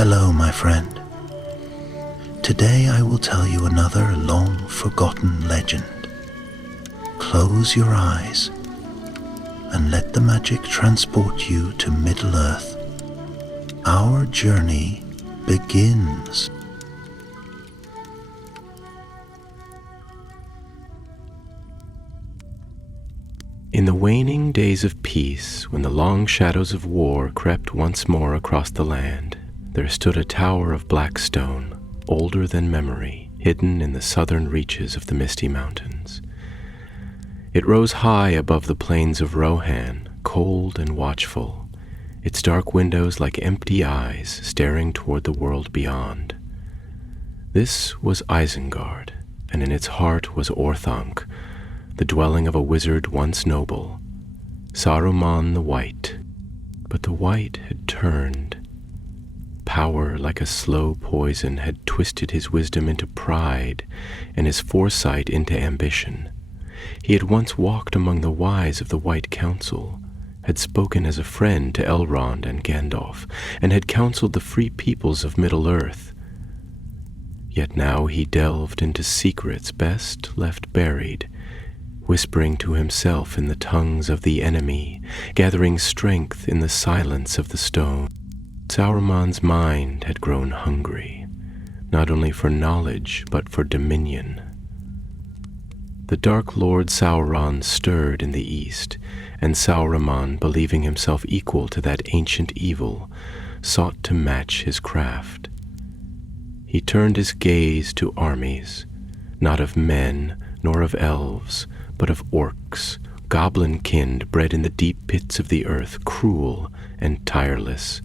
Hello, my friend. Today I will tell you another long-forgotten legend. Close your eyes and let the magic transport you to Middle-earth. Our journey begins. In the waning days of peace, when the long shadows of war crept once more across the land, there stood a tower of black stone, older than memory, hidden in the southern reaches of the misty mountains. It rose high above the plains of Rohan, cold and watchful, its dark windows like empty eyes staring toward the world beyond. This was Isengard, and in its heart was Orthanc, the dwelling of a wizard once noble, Saruman the White. But the White had turned. Power like a slow poison had twisted his wisdom into pride and his foresight into ambition. He had once walked among the wise of the White Council, had spoken as a friend to Elrond and Gandalf, and had counseled the free peoples of Middle-earth. Yet now he delved into secrets best left buried, whispering to himself in the tongues of the enemy, gathering strength in the silence of the stone. Saruman's mind had grown hungry, not only for knowledge but for dominion. The Dark Lord Sauron stirred in the east, and Saruman, believing himself equal to that ancient evil, sought to match his craft. He turned his gaze to armies, not of men nor of elves, but of orcs, goblin-kind bred in the deep pits of the earth, cruel and tireless.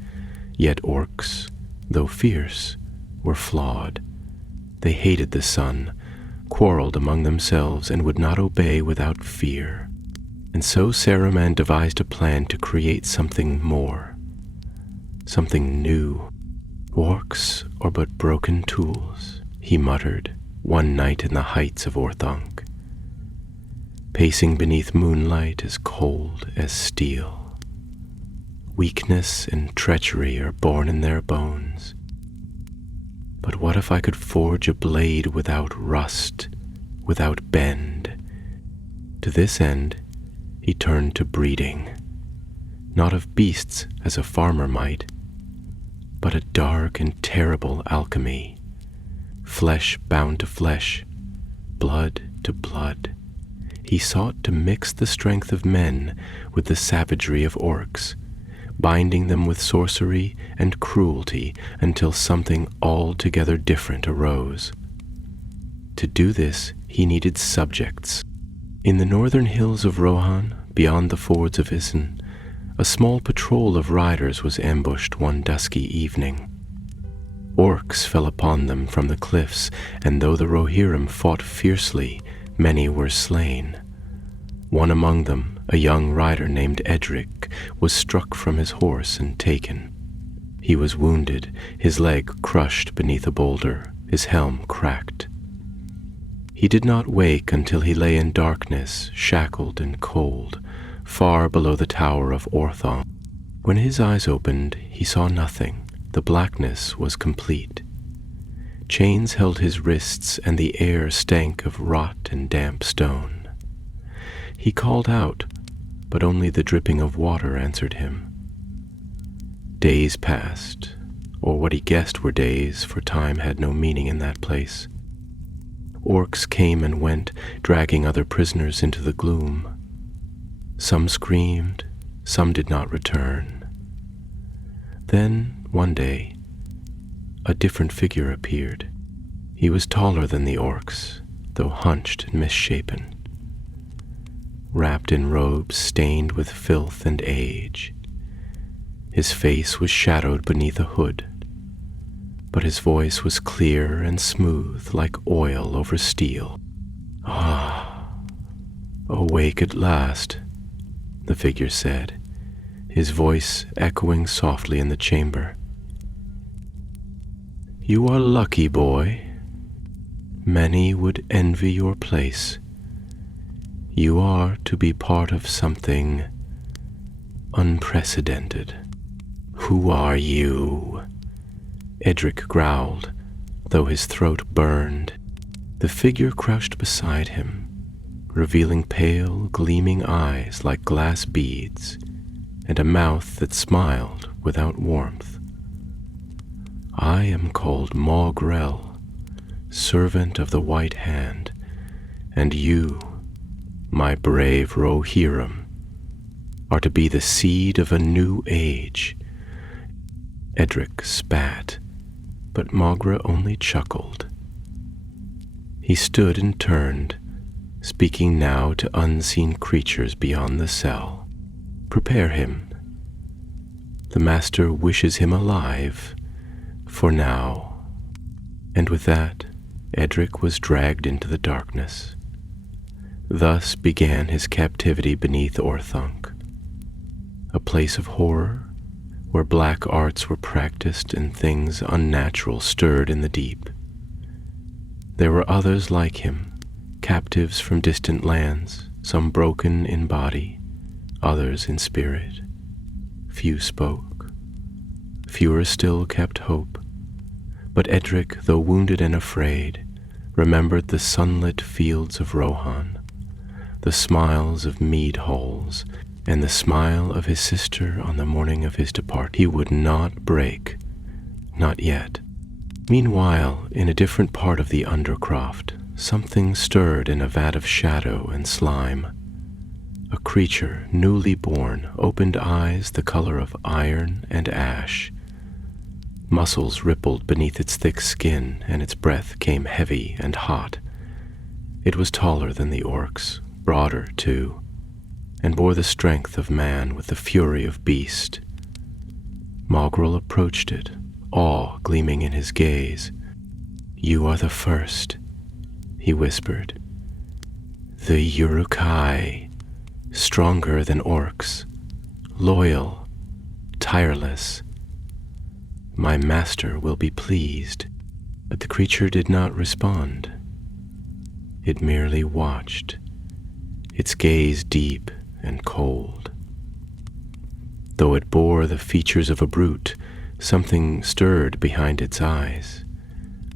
Yet orcs, though fierce, were flawed. They hated the sun, quarreled among themselves, and would not obey without fear. And so Saruman devised a plan to create something more, something new. Orcs are but broken tools, he muttered one night in the heights of Orthanc, pacing beneath moonlight as cold as steel. Weakness and treachery are born in their bones. But what if I could forge a blade without rust, without bend? To this end, he turned to breeding, not of beasts as a farmer might, but a dark and terrible alchemy, flesh bound to flesh, blood to blood. He sought to mix the strength of men with the savagery of orcs, binding them with sorcery and cruelty until something altogether different arose. To do this, he needed subjects. In the northern hills of Rohan, beyond the fords of Isen, a small patrol of riders was ambushed one dusky evening. Orcs fell upon them from the cliffs, and though the Rohirrim fought fiercely, many were slain. One among them, a young rider named Edric, was struck from his horse and taken. He was wounded, his leg crushed beneath a boulder, his helm cracked. He did not wake until he lay in darkness, shackled and cold, far below the tower of Orthanc. When his eyes opened, he saw nothing. The blackness was complete. Chains held his wrists, and the air stank of rot and damp stone. He called out, but only the dripping of water answered him. Days passed, or what he guessed were days, for time had no meaning in that place. Orcs came and went, dragging other prisoners into the gloom. Some screamed, some did not return. Then, one day, a different figure appeared. He was taller than the orcs, though hunched and misshapen, wrapped in robes stained with filth and age. His face was shadowed beneath a hood, but his voice was clear and smooth like oil over steel. "Ah, awake at last," the figure said, his voice echoing softly in the chamber. "You are lucky, boy. Many would envy your place. You are to be part of something unprecedented." "Who are you?" Edric growled, though his throat burned. The figure crouched beside him, revealing pale, gleaming eyes like glass beads, and a mouth that smiled without warmth. "I am called Maughrel, servant of the White Hand, and you, my brave Rohirrim, are to be the seed of a new age." Edric spat, but Maugre only chuckled. He stood and turned, speaking now to unseen creatures beyond the cell. "Prepare him. The master wishes him alive, for now." And with that, Edric was dragged into the darkness. Thus began his captivity beneath Orthanc, a place of horror where black arts were practiced and things unnatural stirred in the deep. There were others like him, captives from distant lands, some broken in body, others in spirit. Few spoke. Fewer still kept hope. But Edric, though wounded and afraid, remembered the sunlit fields of Rohan, the smiles of mead halls, and the smile of his sister on the morning of his departure. He would not break, not yet. Meanwhile, in a different part of the Undercroft, something stirred in a vat of shadow and slime. A creature, newly born, opened eyes the color of iron and ash. Muscles rippled beneath its thick skin, and its breath came heavy and hot. It was taller than the orcs, broader too, and bore the strength of man with the fury of beast. Maughrel approached it, awe gleaming in his gaze. "You are the first," he whispered. "The Uruk-hai, stronger than orcs, loyal, tireless. My master will be pleased." But the creature did not respond. It merely watched, its gaze deep and cold. Though it bore the features of a brute, something stirred behind its eyes.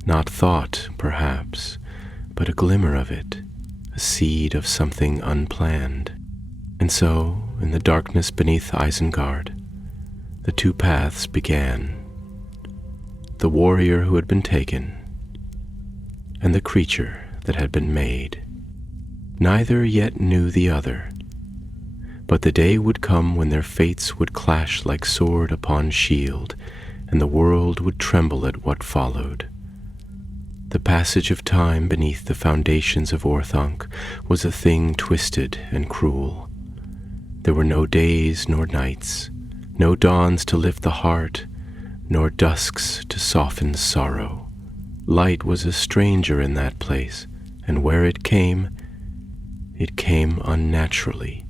Not thought, perhaps, but a glimmer of it, a seed of something unplanned. And so, in the darkness beneath Isengard, the two paths began. The warrior who had been taken, and the creature that had been made. Neither yet knew the other, but the day would come when their fates would clash like sword upon shield, and the world would tremble at what followed. The passage of time beneath the foundations of Orthanc was a thing twisted and cruel. There were no days nor nights, no dawns to lift the heart, nor dusks to soften sorrow. Light was a stranger in that place, and where it came unnaturally.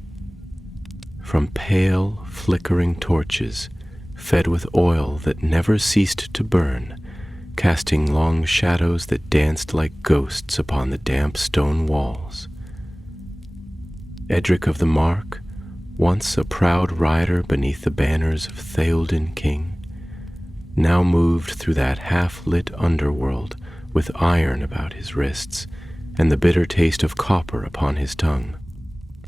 From pale, flickering torches, fed with oil that never ceased to burn, casting long shadows that danced like ghosts upon the damp stone walls. Edric of the Mark, once a proud rider beneath the banners of Theoden King, now moved through that half-lit underworld with iron about his wrists and the bitter taste of copper upon his tongue.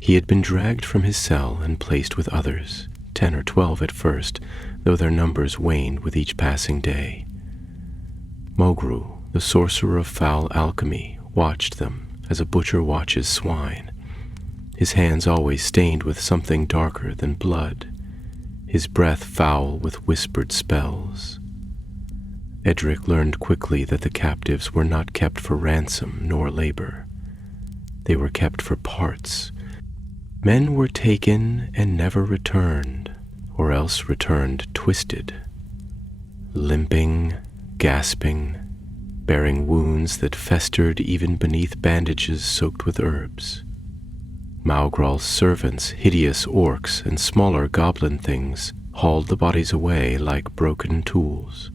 He had been dragged from his cell and placed with others, 10 or 12 at first, though their numbers waned with each passing day. Mogru, the sorcerer of foul alchemy, watched them as a butcher watches swine, his hands always stained with something darker than blood, his breath foul with whispered spells. Edric learned quickly that the captives were not kept for ransom nor labor. They were kept for parts. Men were taken and never returned, or else returned twisted, limping, gasping, bearing wounds that festered even beneath bandages soaked with herbs. Maughrel's servants, hideous orcs and smaller goblin things, hauled the bodies away like broken tools.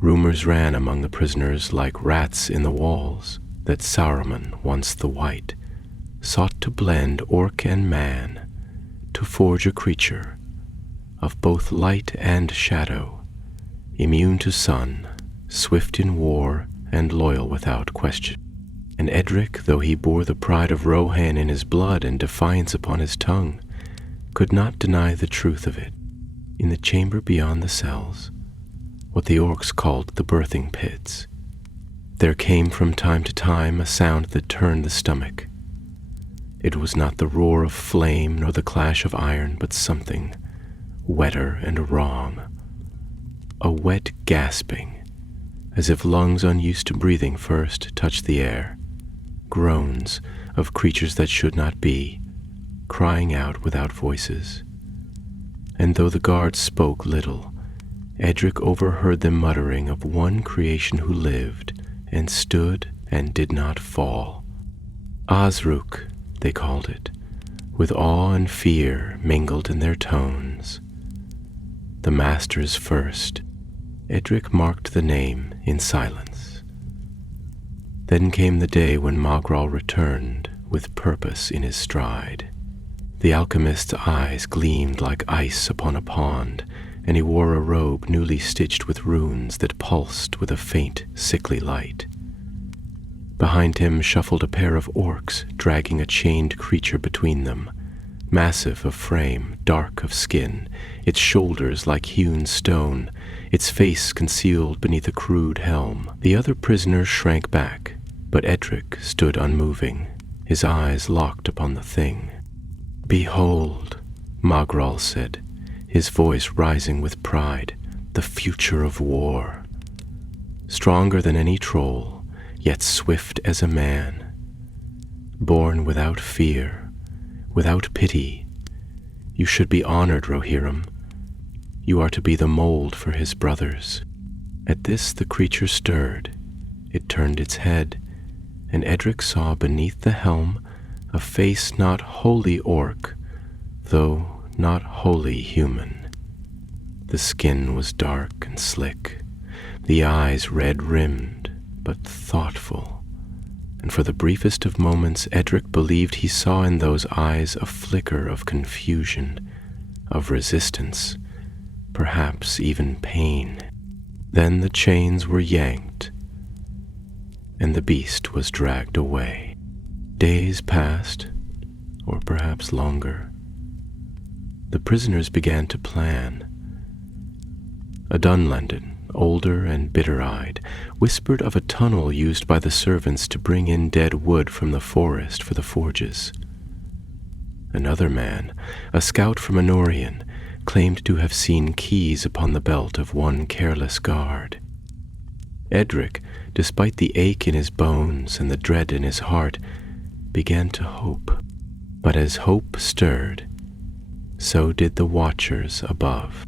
Rumors ran among the prisoners like rats in the walls that Saruman, once the White, sought to blend orc and man to forge a creature of both light and shadow, immune to sun, swift in war and loyal without question. And Edric, though he bore the pride of Rohan in his blood and defiance upon his tongue, could not deny the truth of it. In the chamber beyond the cells, what the orcs called the birthing pits, there came from time to time a sound that turned the stomach. It was not the roar of flame nor the clash of iron, but something wetter and wrong. A wet gasping, as if lungs unused to breathing first touched the air. Groans of creatures that should not be, crying out without voices. And though the guards spoke little, Edric overheard them muttering of one creation who lived and stood and did not fall. Uruk, they called it, with awe and fear mingled in their tones. The masters first. Edric marked the name in silence. Then came the day when Magral returned with purpose in his stride. The alchemist's eyes gleamed like ice upon a pond, and he wore a robe newly stitched with runes that pulsed with a faint, sickly light. Behind him shuffled a pair of orcs, dragging a chained creature between them, massive of frame, dark of skin, its shoulders like hewn stone, its face concealed beneath a crude helm. The other prisoners shrank back, but Edric stood unmoving, his eyes locked upon the thing. "Behold," Magral said, his voice rising with pride, "the future of war. Stronger than any troll, yet swift as a man. Born without fear, without pity. You should be honored, Rohirrim. You are to be the mold for his brothers." At this the creature stirred. It turned its head, and Edric saw beneath the helm a face not wholly orc, though not wholly human. The skin was dark and slick, the eyes red-rimmed, but thoughtful, and for the briefest of moments Edric believed he saw in those eyes a flicker of confusion, of resistance, perhaps even pain. Then the chains were yanked, and the beast was dragged away. Days passed, or perhaps longer. The prisoners began to plan. A Dunlendon, older and bitter-eyed, whispered of a tunnel used by the servants to bring in dead wood from the forest for the forges. Another man, a scout from Anorian, claimed to have seen keys upon the belt of one careless guard. Edric, despite the ache in his bones and the dread in his heart, began to hope. But as hope stirred, so did the watchers above.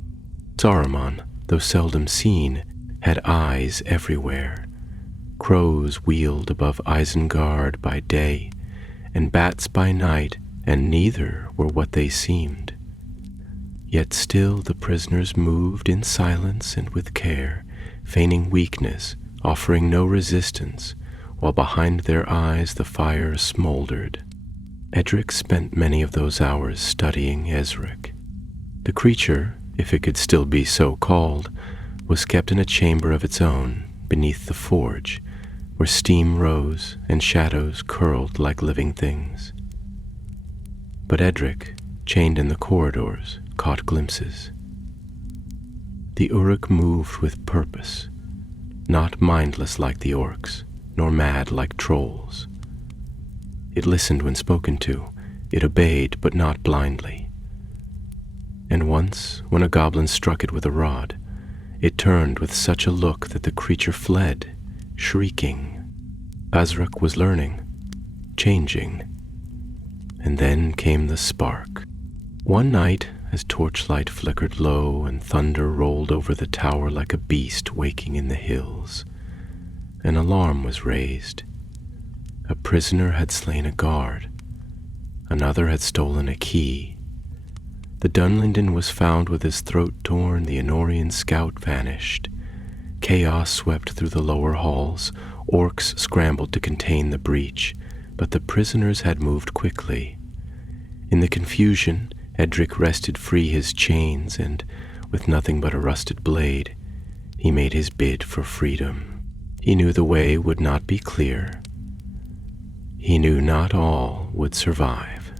Saruman, though seldom seen, had eyes everywhere. Crows wheeled above Isengard by day, and bats by night, and neither were what they seemed. Yet still the prisoners moved in silence and with care, feigning weakness, offering no resistance, while behind their eyes the fire smoldered. Edric spent many of those hours studying Ezric. The creature, if it could still be so called, was kept in a chamber of its own, beneath the forge, where steam rose and shadows curled like living things. But Edric, chained in the corridors, caught glimpses. The Uruk moved with purpose, not mindless like the orcs, nor mad like trolls. It listened when spoken to, it obeyed, but not blindly. And once, when a goblin struck it with a rod, it turned with such a look that the creature fled, shrieking. Azrak was learning, changing. And then came the spark. One night, as torchlight flickered low and thunder rolled over the tower like a beast waking in the hills, an alarm was raised. A prisoner had slain a guard. Another had stolen a key. The Dunlendon was found with his throat torn, the Anorian scout vanished. Chaos swept through the lower halls. Orcs scrambled to contain the breach, but the prisoners had moved quickly. In the confusion, Edric wrested free his chains and, with nothing but a rusted blade, He made his bid for freedom. He knew the way would not be clear. He knew not all would survive.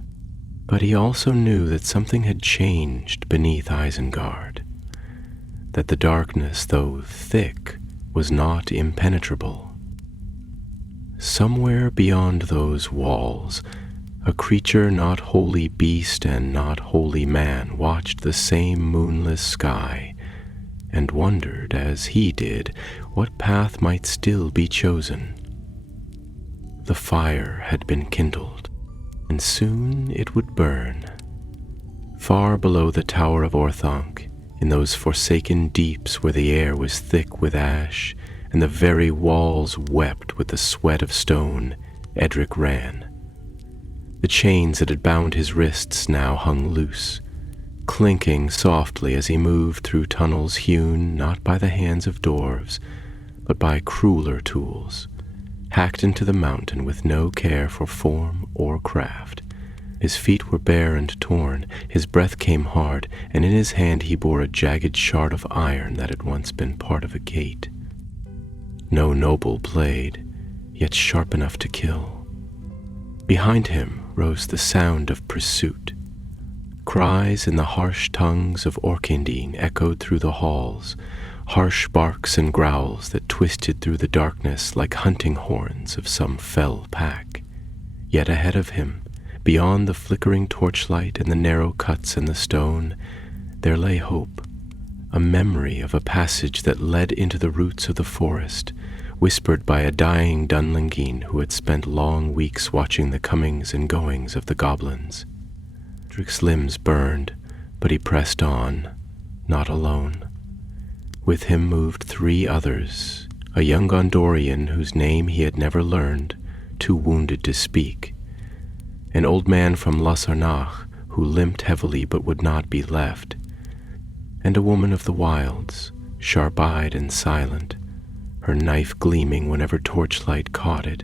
But he also knew that something had changed beneath Isengard, that the darkness, though thick, was not impenetrable. Somewhere beyond those walls, a creature not wholly beast and not wholly man watched the same moonless sky and wondered, as he did, what path might still be chosen. The fire had been kindled, and soon it would burn. Far below the tower of Orthanc, in those forsaken deeps where the air was thick with ash, and the very walls wept with the sweat of stone, Edric ran. The chains that had bound his wrists now hung loose, clinking softly as he moved through tunnels hewn not by the hands of dwarves, but by crueler tools, hacked into the mountain with no care for form or craft. His feet were bare and torn, his breath came hard, and in his hand he bore a jagged shard of iron that had once been part of a gate. No noble blade, yet sharp enough to kill. Behind him rose the sound of pursuit. Cries in the harsh tongues of Orkindine echoed through the halls, harsh barks and growls that twisted through the darkness like hunting horns of some fell pack. Yet ahead of him, beyond the flickering torchlight and the narrow cuts in the stone, there lay hope, a memory of a passage that led into the roots of the forest, whispered by a dying Dunlingine who had spent long weeks watching the comings and goings of the goblins. Edric's limbs burned, but he pressed on, not alone. With him moved 3 others, a young Gondorian whose name he had never learned, too wounded to speak, an old man from Lasarnach who limped heavily but would not be left, and a woman of the wilds, sharp-eyed and silent, her knife gleaming whenever torchlight caught it.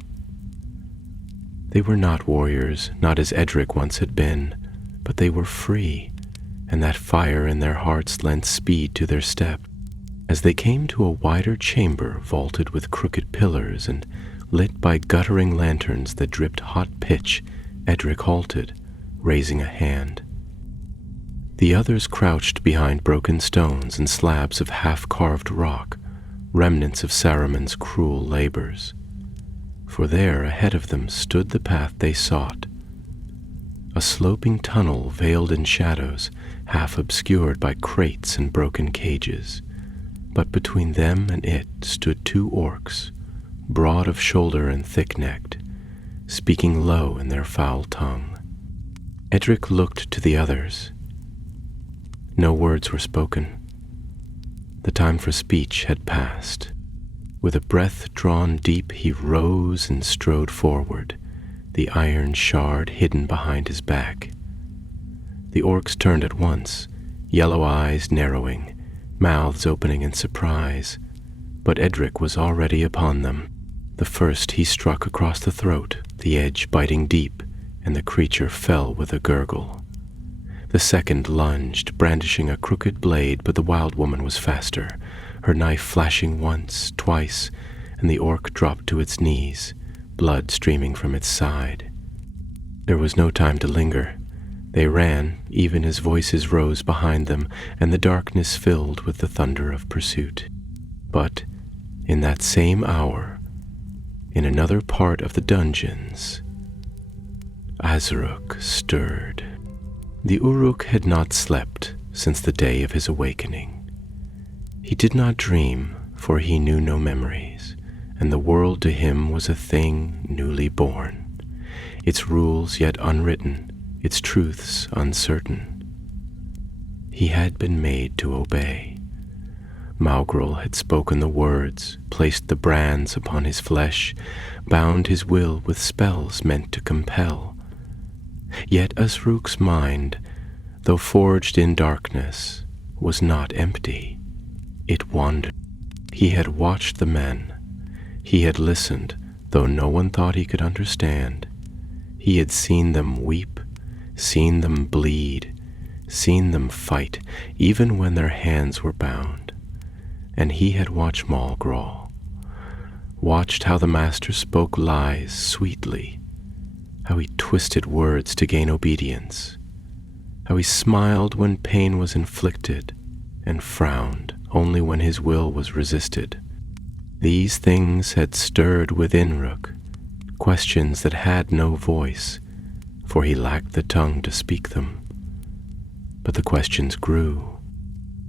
They were not warriors, not as Edric once had been, but they were free, and that fire in their hearts lent speed to their step. As they came to a wider chamber vaulted with crooked pillars and lit by guttering lanterns that dripped hot pitch, Edric halted, raising a hand. The others crouched behind broken stones and slabs of half-carved rock, remnants of Saruman's cruel labors. For there ahead of them stood the path they sought, a sloping tunnel veiled in shadows, half obscured by crates and broken cages. But between them and it stood 2 orcs, broad of shoulder and thick-necked, speaking low in their foul tongue. Edric looked to the others. No words were spoken. The time for speech had passed. With a breath drawn deep, he rose and strode forward, the iron shard hidden behind his back. The orcs turned at once, yellow eyes narrowing, mouths opening in surprise, but Edric was already upon them. The first he struck across the throat, the edge biting deep, and the creature fell with a gurgle. The second lunged, brandishing a crooked blade, but the wild woman was faster, her knife flashing once, twice, and the orc dropped to its knees, blood streaming from its side. There was no time to linger. They ran, even as voices rose behind them, and the darkness filled with the thunder of pursuit. But in that same hour, in another part of the dungeons, Azaruk stirred. The Uruk had not slept since the day of his awakening. He did not dream, for he knew no memories, and the world to him was a thing newly born, its rules yet unwritten, its truths uncertain. He had been made to obey. Maugrel had spoken the words, placed the brands upon his flesh, bound his will with spells meant to compel. Yet Azruk's mind, though forged in darkness, was not empty. It wandered. He had watched the men. He had listened, though no one thought he could understand. He had seen them weep, seen them bleed, seen them fight, even when their hands were bound. and he had watched Malgraw, watched how the master spoke lies sweetly, how he twisted words to gain obedience, how he smiled when pain was inflicted and frowned only when his will was resisted. These things had stirred within Rook questions that had no voice, for he lacked the tongue to speak them. But the questions grew.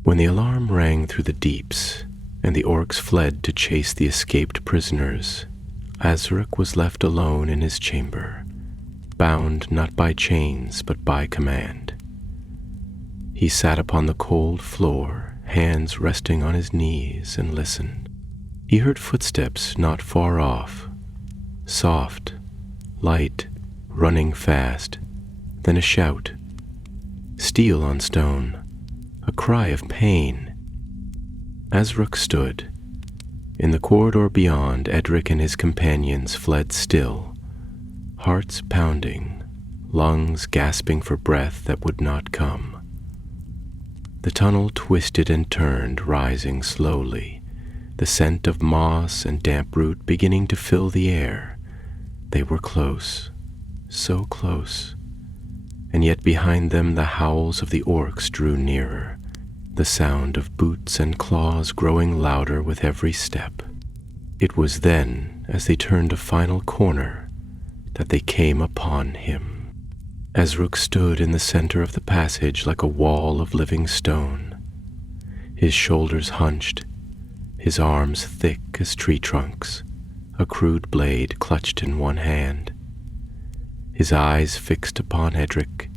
When the alarm rang through the deeps, and the orcs fled to chase the escaped prisoners, Azruk was left alone in his chamber, bound not by chains but by command. He sat upon the cold floor, hands resting on his knees, and listened. He heard footsteps not far off, soft, light, running fast, then a shout, steel on stone, a cry of pain. Azruk stood. In the corridor beyond, Edric and his companions fled still, hearts pounding, lungs gasping for breath that would not come. The tunnel twisted and turned, rising slowly, the scent of moss and damp root beginning to fill the air. They were close, so close, and yet behind them the howls of the orcs drew nearer, the sound of boots and claws growing louder with every step. It was then, as they turned a final corner, that they came upon him. Azruk stood in the center of the passage like a wall of living stone, his shoulders hunched, his arms thick as tree trunks, a crude blade clutched in one hand, his eyes fixed upon Edric,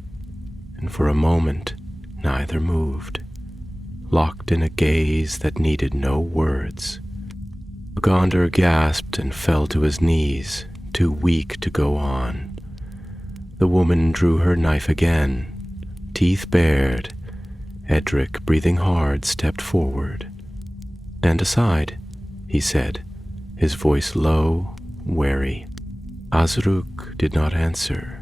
and for a moment neither moved, locked in a gaze that needed no words. Gondor gasped and fell to his knees, too weak to go on. The woman drew her knife again, teeth bared. Edric, breathing hard, stepped forward. "Stand aside," he said, his voice low, wary. Azruk did not answer,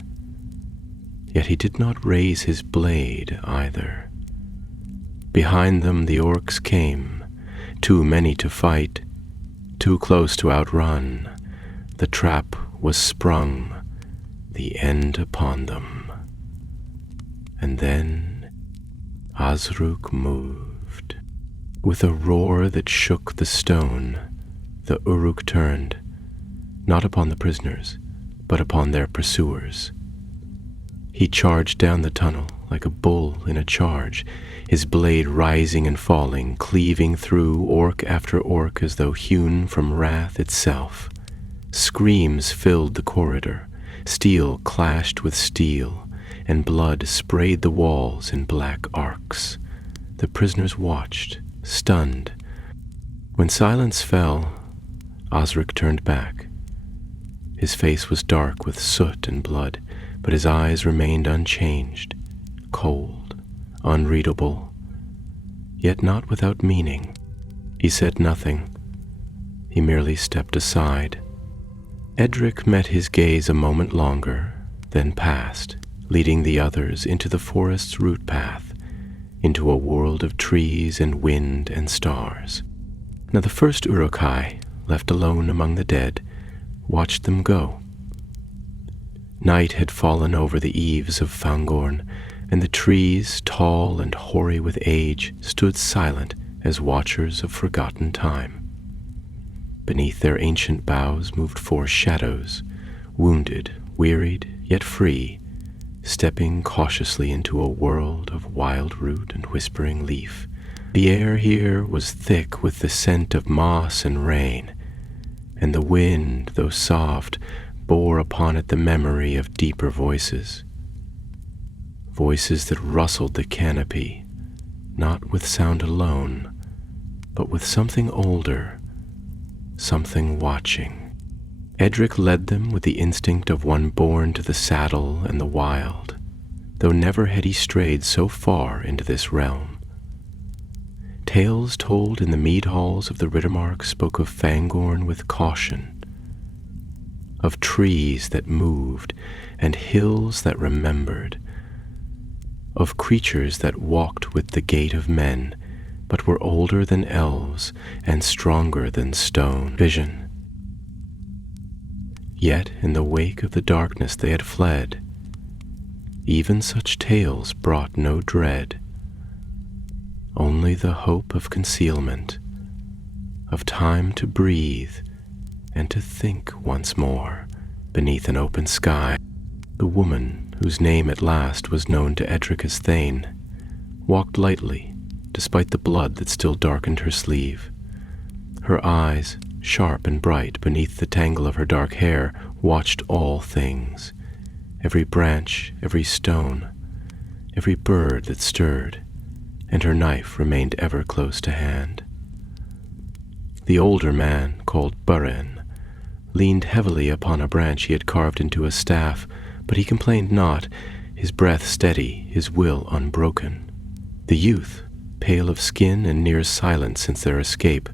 yet he did not raise his blade either. Behind them the orcs came, too many to fight, too close to outrun. The trap was sprung, the end upon them. And then Azruk moved. With a roar that shook the stone, the Uruk turned, not upon the prisoners, but upon their pursuers. He charged down the tunnel like a bull in a charge, his blade rising and falling, cleaving through orc after orc as though hewn from wrath itself. Screams filled the corridor, steel clashed with steel, and blood sprayed the walls in black arcs. The prisoners watched, stunned. When silence fell, Azruk turned back. His face was dark with soot and blood, but his eyes remained unchanged, cold, unreadable, yet not without meaning. He said nothing. He merely stepped aside. Edric met his gaze a moment longer, then passed, leading the others into the forest's root path, into a world of trees and wind and stars. Now the first Uruk-hai, left alone among the dead, watched them go. Night had fallen over the eaves of Fangorn, and the trees, tall and hoary with age, stood silent as watchers of forgotten time. Beneath their ancient boughs moved four shadows, wounded, wearied, yet free, stepping cautiously into a world of wild root and whispering leaf. The air here was thick with the scent of moss and rain, and the wind, though soft, bore upon it the memory of deeper voices. Voices that rustled the canopy, not with sound alone, but with something older, something watching. Edric led them with the instinct of one born to the saddle and the wild, though never had he strayed so far into this realm. Tales told in the mead halls of the Riddermark spoke of Fangorn with caution, of trees that moved and hills that remembered, of creatures that walked with the gait of men, but were older than elves and stronger than stone. Vision. Yet in the wake of the darkness they had fled. Even such tales brought no dread, only the hope of concealment, of time to breathe and to think once more beneath an open sky. The woman, whose name at last was known to Edric as Thane, walked lightly despite the blood that still darkened her sleeve. Her eyes, sharp and bright beneath the tangle of her dark hair, watched all things, every branch, every stone, every bird that stirred, and her knife remained ever close to hand. The older man, called Buren, leaned heavily upon a branch he had carved into a staff, but he complained not, his breath steady, his will unbroken. The youth, pale of skin and near silent since their escape,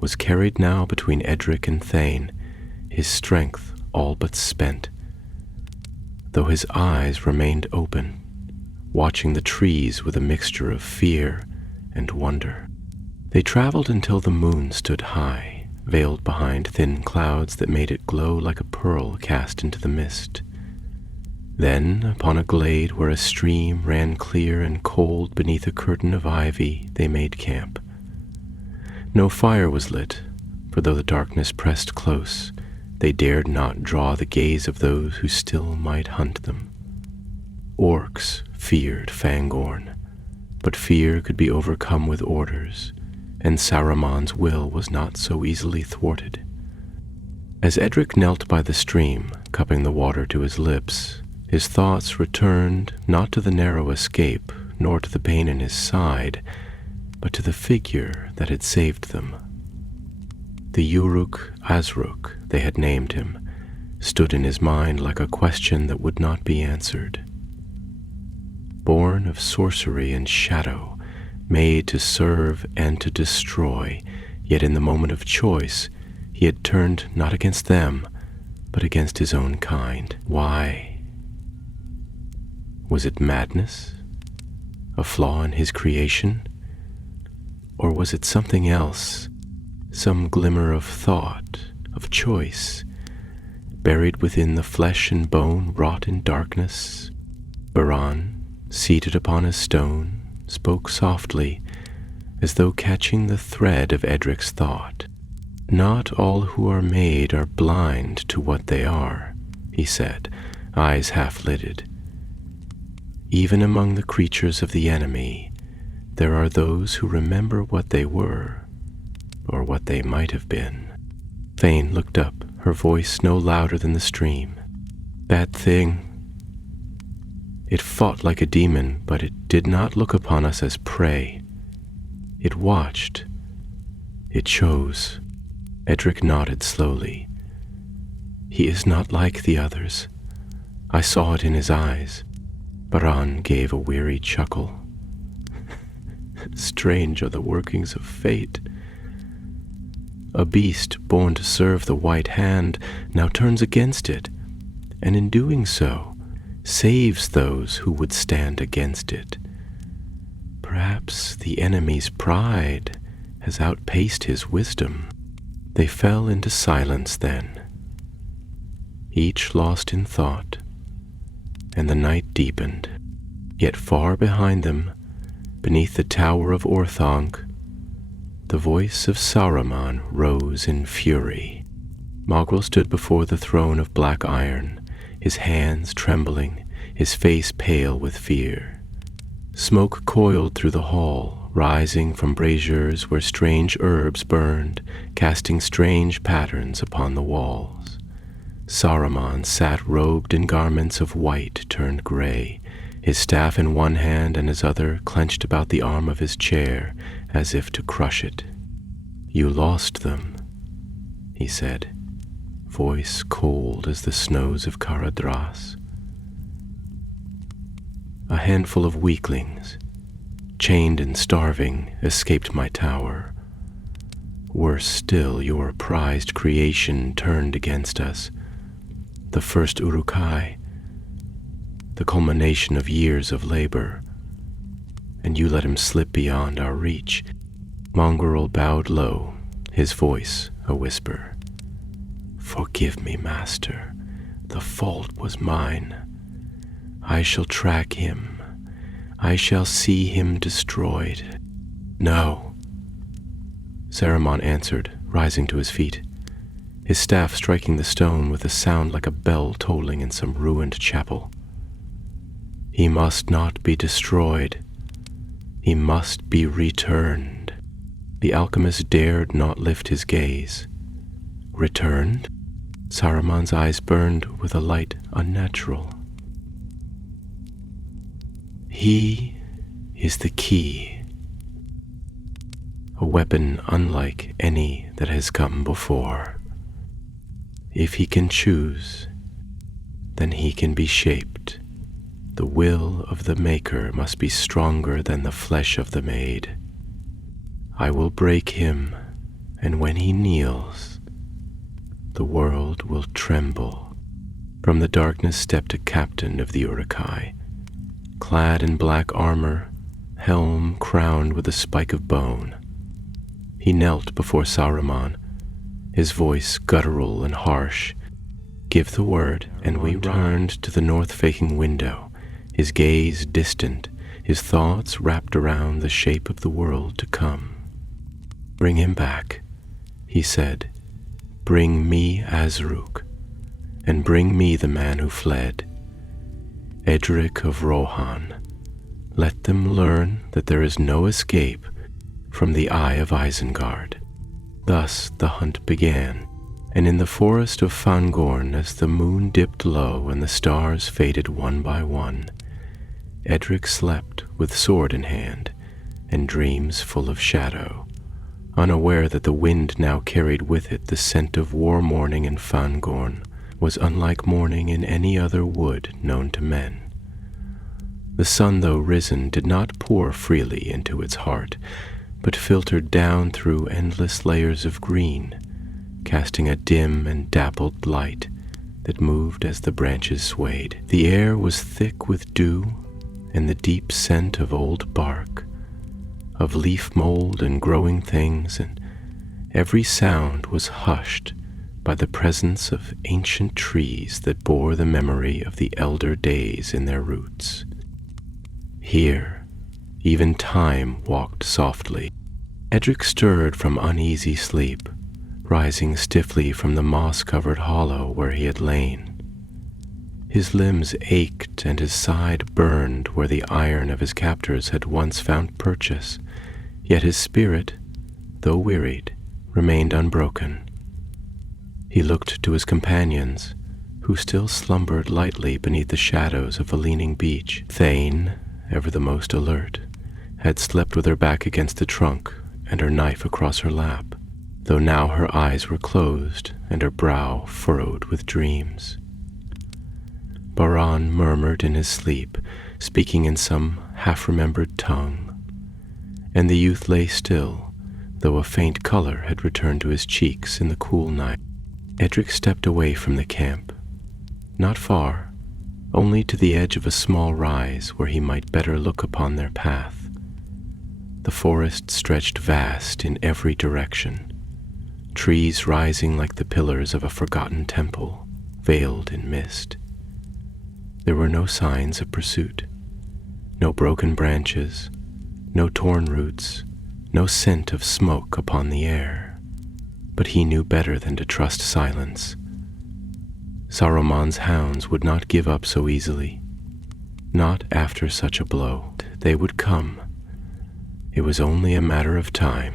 was carried now between Edric and Thane, his strength all but spent, though his eyes remained open, watching the trees with a mixture of fear and wonder. They traveled until the moon stood high, veiled behind thin clouds that made it glow like a pearl cast into the mist. Then, upon a glade where a stream ran clear and cold beneath a curtain of ivy, they made camp. No fire was lit, for though the darkness pressed close, they dared not draw the gaze of those who still might hunt them. Orcs feared Fangorn, but fear could be overcome with orders, and Saruman's will was not so easily thwarted. As Edric knelt by the stream, cupping the water to his lips, his thoughts returned not to the narrow escape, nor to the pain in his side, but to the figure that had saved them. The Uruk-hai, they had named him, stood in his mind like a question that would not be answered. Born of sorcery and shadow, made to serve and to destroy, yet in the moment of choice, he had turned not against them, but against his own kind. Why? Was it madness? A flaw in his creation? Or was it something else, some glimmer of thought, of choice, buried within the flesh and bone wrought in darkness? Buran, seated upon a stone, spoke softly, as though catching the thread of Edric's thought. Not all who are made are blind to what they are, he said, eyes half-lidded. Even among the creatures of the enemy, there are those who remember what they were, or what they might have been. Thane looked up, her voice no louder than the stream. That thing, it fought like a demon, but it did not look upon us as prey. It watched. It chose. Edric nodded slowly. He is not like the others. I saw it in his eyes. Buran gave a weary chuckle. Strange are the workings of fate. A beast born to serve the White Hand now turns against it, and in doing so, saves those who would stand against it. Perhaps the enemy's pride has outpaced his wisdom. They fell into silence then, each lost in thought, and the night deepened. Yet far behind them, beneath the tower of Orthanc, the voice of Saruman rose in fury. Mogwell stood before the throne of black iron, his hands trembling, his face pale with fear. Smoke coiled through the hall, rising from braziers where strange herbs burned, casting strange patterns upon the walls. Saruman sat robed in garments of white turned gray, his staff in one hand and his other clenched about the arm of his chair, as if to crush it. You lost them, he said, voice cold as the snows of Caradhras. A handful of weaklings, chained and starving, escaped my tower. Worse still, your prized creation turned against us, the first Uruk-hai, the culmination of years of labor, and you let him slip beyond our reach. Mongrel bowed low, his voice a whisper. "Forgive me, master. The fault was mine. I shall track him. I shall see him destroyed." "No," Saruman answered, rising to his feet, his staff striking the stone with a sound like a bell tolling in some ruined chapel. "He must not be destroyed. He must be returned." The alchemist dared not lift his gaze. "Returned?" Saruman's eyes burned with a light unnatural. "He is the key, a weapon unlike any that has come before. If he can choose, then he can be shaped. The will of the maker must be stronger than the flesh of the made. I will break him, and when he kneels, the world will tremble." From the darkness stepped a captain of the Uruk-hai, clad in black armor, helm crowned with a spike of bone. He knelt before Saruman, his voice guttural and harsh. "Give the word," and we turned to the north-facing window, his gaze distant, his thoughts wrapped around the shape of the world to come. "Bring him back," he said. "Bring me Azruk, and bring me the man who fled, Edric of Rohan. Let them learn that there is no escape from the Eye of Isengard." Thus the hunt began, and in the forest of Fangorn, as the moon dipped low and the stars faded one by one, Edric slept with sword in hand and dreams full of shadow, unaware that the wind now carried with it the scent of war morning in Fangorn was unlike morning in any other wood known to men. The sun, though risen, did not pour freely into its heart, but filtered down through endless layers of green, casting a dim and dappled light that moved as the branches swayed. The air was thick with dew and the deep scent of old bark, of leaf mold and growing things, and every sound was hushed by the presence of ancient trees that bore the memory of the elder days in their roots. Here, even time walked softly. Edric stirred from uneasy sleep, rising stiffly from the moss-covered hollow where he had lain. His limbs ached and his side burned where the iron of his captors had once found purchase, yet his spirit, though wearied, remained unbroken. He looked to his companions, who still slumbered lightly beneath the shadows of a leaning beech. Thane, ever the most alert, had slept with her back against the trunk and her knife across her lap, though now her eyes were closed and her brow furrowed with dreams. Baran murmured in his sleep, speaking in some half-remembered tongue, and the youth lay still, though a faint color had returned to his cheeks in the cool night. Edric stepped away from the camp, not far, only to the edge of a small rise where he might better look upon their path. The forest stretched vast in every direction, trees rising like the pillars of a forgotten temple, veiled in mist. There were no signs of pursuit, no broken branches, no torn roots, no scent of smoke upon the air. But he knew better than to trust silence. Saruman's hounds would not give up so easily, not after such a blow. They would come. It was only a matter of time.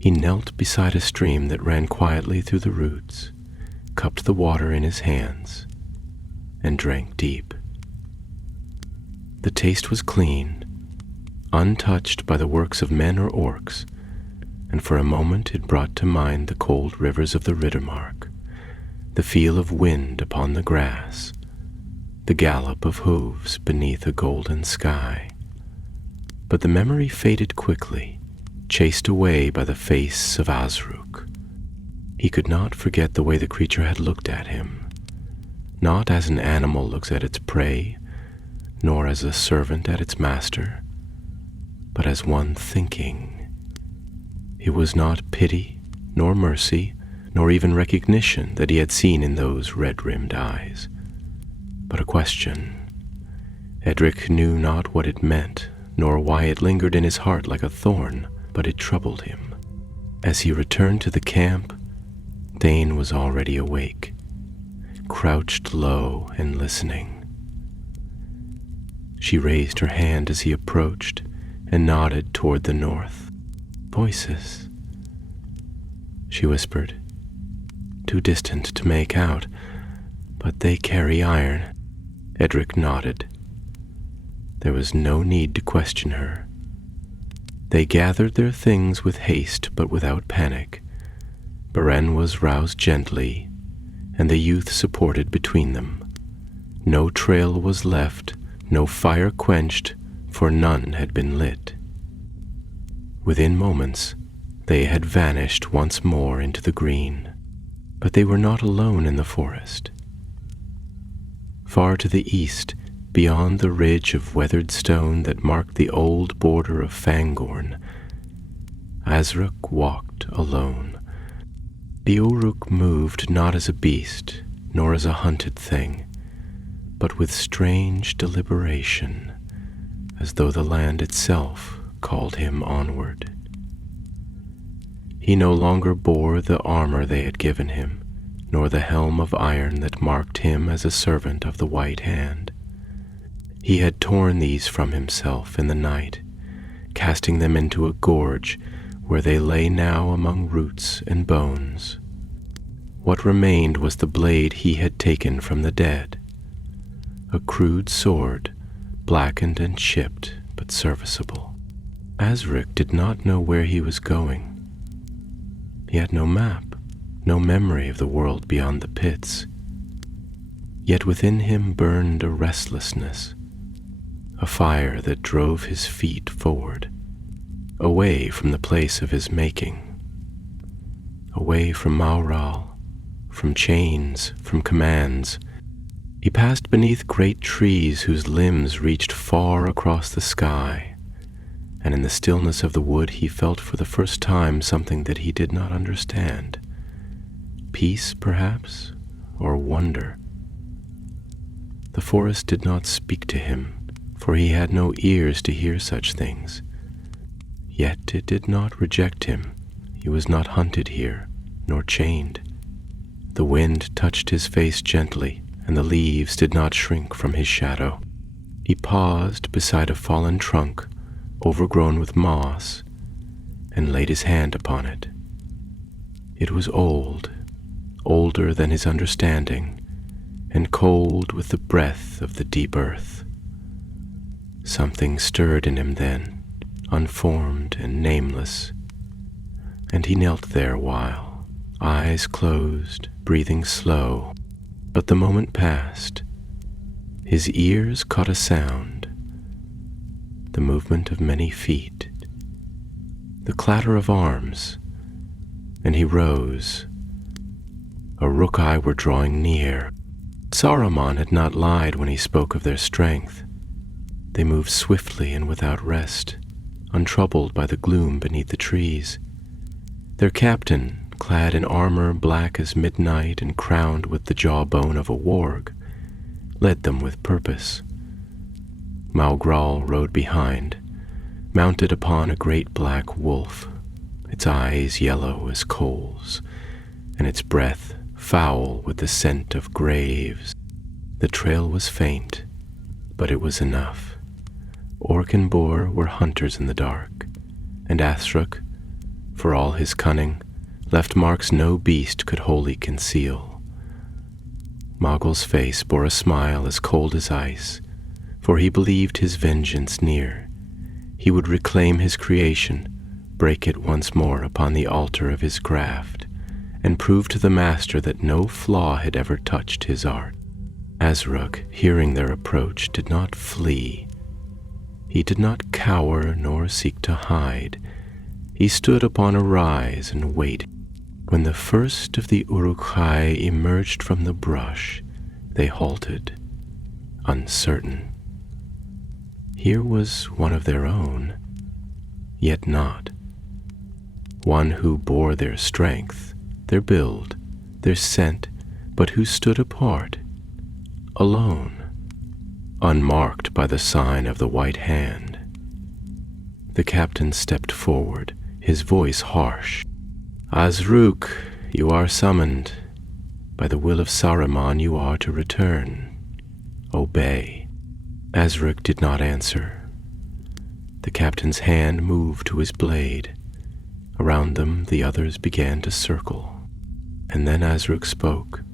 He knelt beside a stream that ran quietly through the roots, cupped the water in his hands, and drank deep. The taste was clean, untouched by the works of men or orcs, and for a moment it brought to mind the cold rivers of the Riddermark, the feel of wind upon the grass, the gallop of hooves beneath a golden sky. But the memory faded quickly, chased away by the face of Azruk. He could not forget the way the creature had looked at him, not as an animal looks at its prey, nor as a servant at its master, but as one thinking, It was not pity, nor mercy, nor even recognition that he had seen in those red-rimmed eyes, but a question. Edric knew not what it meant, nor why it lingered in his heart like a thorn, but it troubled him. As he returned to the camp, Thane was already awake, crouched low and listening. She raised her hand as he approached and nodded toward the north. "Voices," she whispered, "too distant to make out, but they carry iron." Edric nodded. There was no need to question her. They gathered their things with haste but without panic. Beren was roused gently, and the youth supported between them. No trail was left, no fire quenched, for none had been lit. Within moments, they had vanished once more into the green, but they were not alone in the forest. Far to the east, beyond the ridge of weathered stone that marked the old border of Fangorn, Azruk walked alone. The Uruk moved not as a beast, nor as a hunted thing, but with strange deliberation, as though the land itself called him onward. He no longer bore the armor they had given him, nor the helm of iron that marked him as a servant of the White Hand. He had torn these from himself in the night, casting them into a gorge where they lay now among roots and bones. What remained was the blade he had taken from the dead, a crude sword, blackened and chipped, but serviceable. Azruk did not know where he was going. He had no map, no memory of the world beyond the pits. Yet within him burned a restlessness, a fire that drove his feet forward, away from the place of his making, away from Maural, from chains, from commands. He passed beneath great trees whose limbs reached far across the sky, and in the stillness of the wood he felt for the first time something that he did not understand. Peace, perhaps, or wonder. The forest did not speak to him, for he had no ears to hear such things. Yet it did not reject him. He was not hunted here, nor chained. The wind touched his face gently, and the leaves did not shrink from his shadow. He paused beside a fallen trunk, overgrown with moss, and laid his hand upon it. It was old, older than his understanding, and cold with the breath of the deep earth. Something stirred in him then, unformed and nameless, and he knelt there a while, eyes closed, breathing slow. But the moment passed. His ears caught a sound, the movement of many feet, the clatter of arms, and he rose. Uruk-hai were drawing near. Saruman had not lied when he spoke of their strength. They moved swiftly and without rest, untroubled by the gloom beneath the trees. Their captain, clad in armor black as midnight and crowned with the jawbone of a warg, led them with purpose. Maugral rode behind, mounted upon a great black wolf, its eyes yellow as coals, and its breath foul with the scent of graves. The trail was faint, but it was enough. Orc and boar were hunters in the dark, and Azruk, for all his cunning, left marks no beast could wholly conceal. Mogul's face bore a smile as cold as ice, for he believed his vengeance near. He would reclaim his creation, break it once more upon the altar of his craft, and prove to the master that no flaw had ever touched his art. Azruk, hearing their approach, did not flee. He did not cower nor seek to hide. He stood upon a rise and waited. When the first of the Uruk-hai emerged from the brush, they halted, uncertain. Here was one of their own, yet not. one who bore their strength, their build, their scent, but who stood apart, alone, unmarked by the sign of the white hand. The captain stepped forward, his voice harsh. "Azruk, you are summoned. By the will of Saruman you are to return. Obey." Azruk did not answer. The captain's hand moved to his blade. Around them the others began to circle. And then Azruk spoke.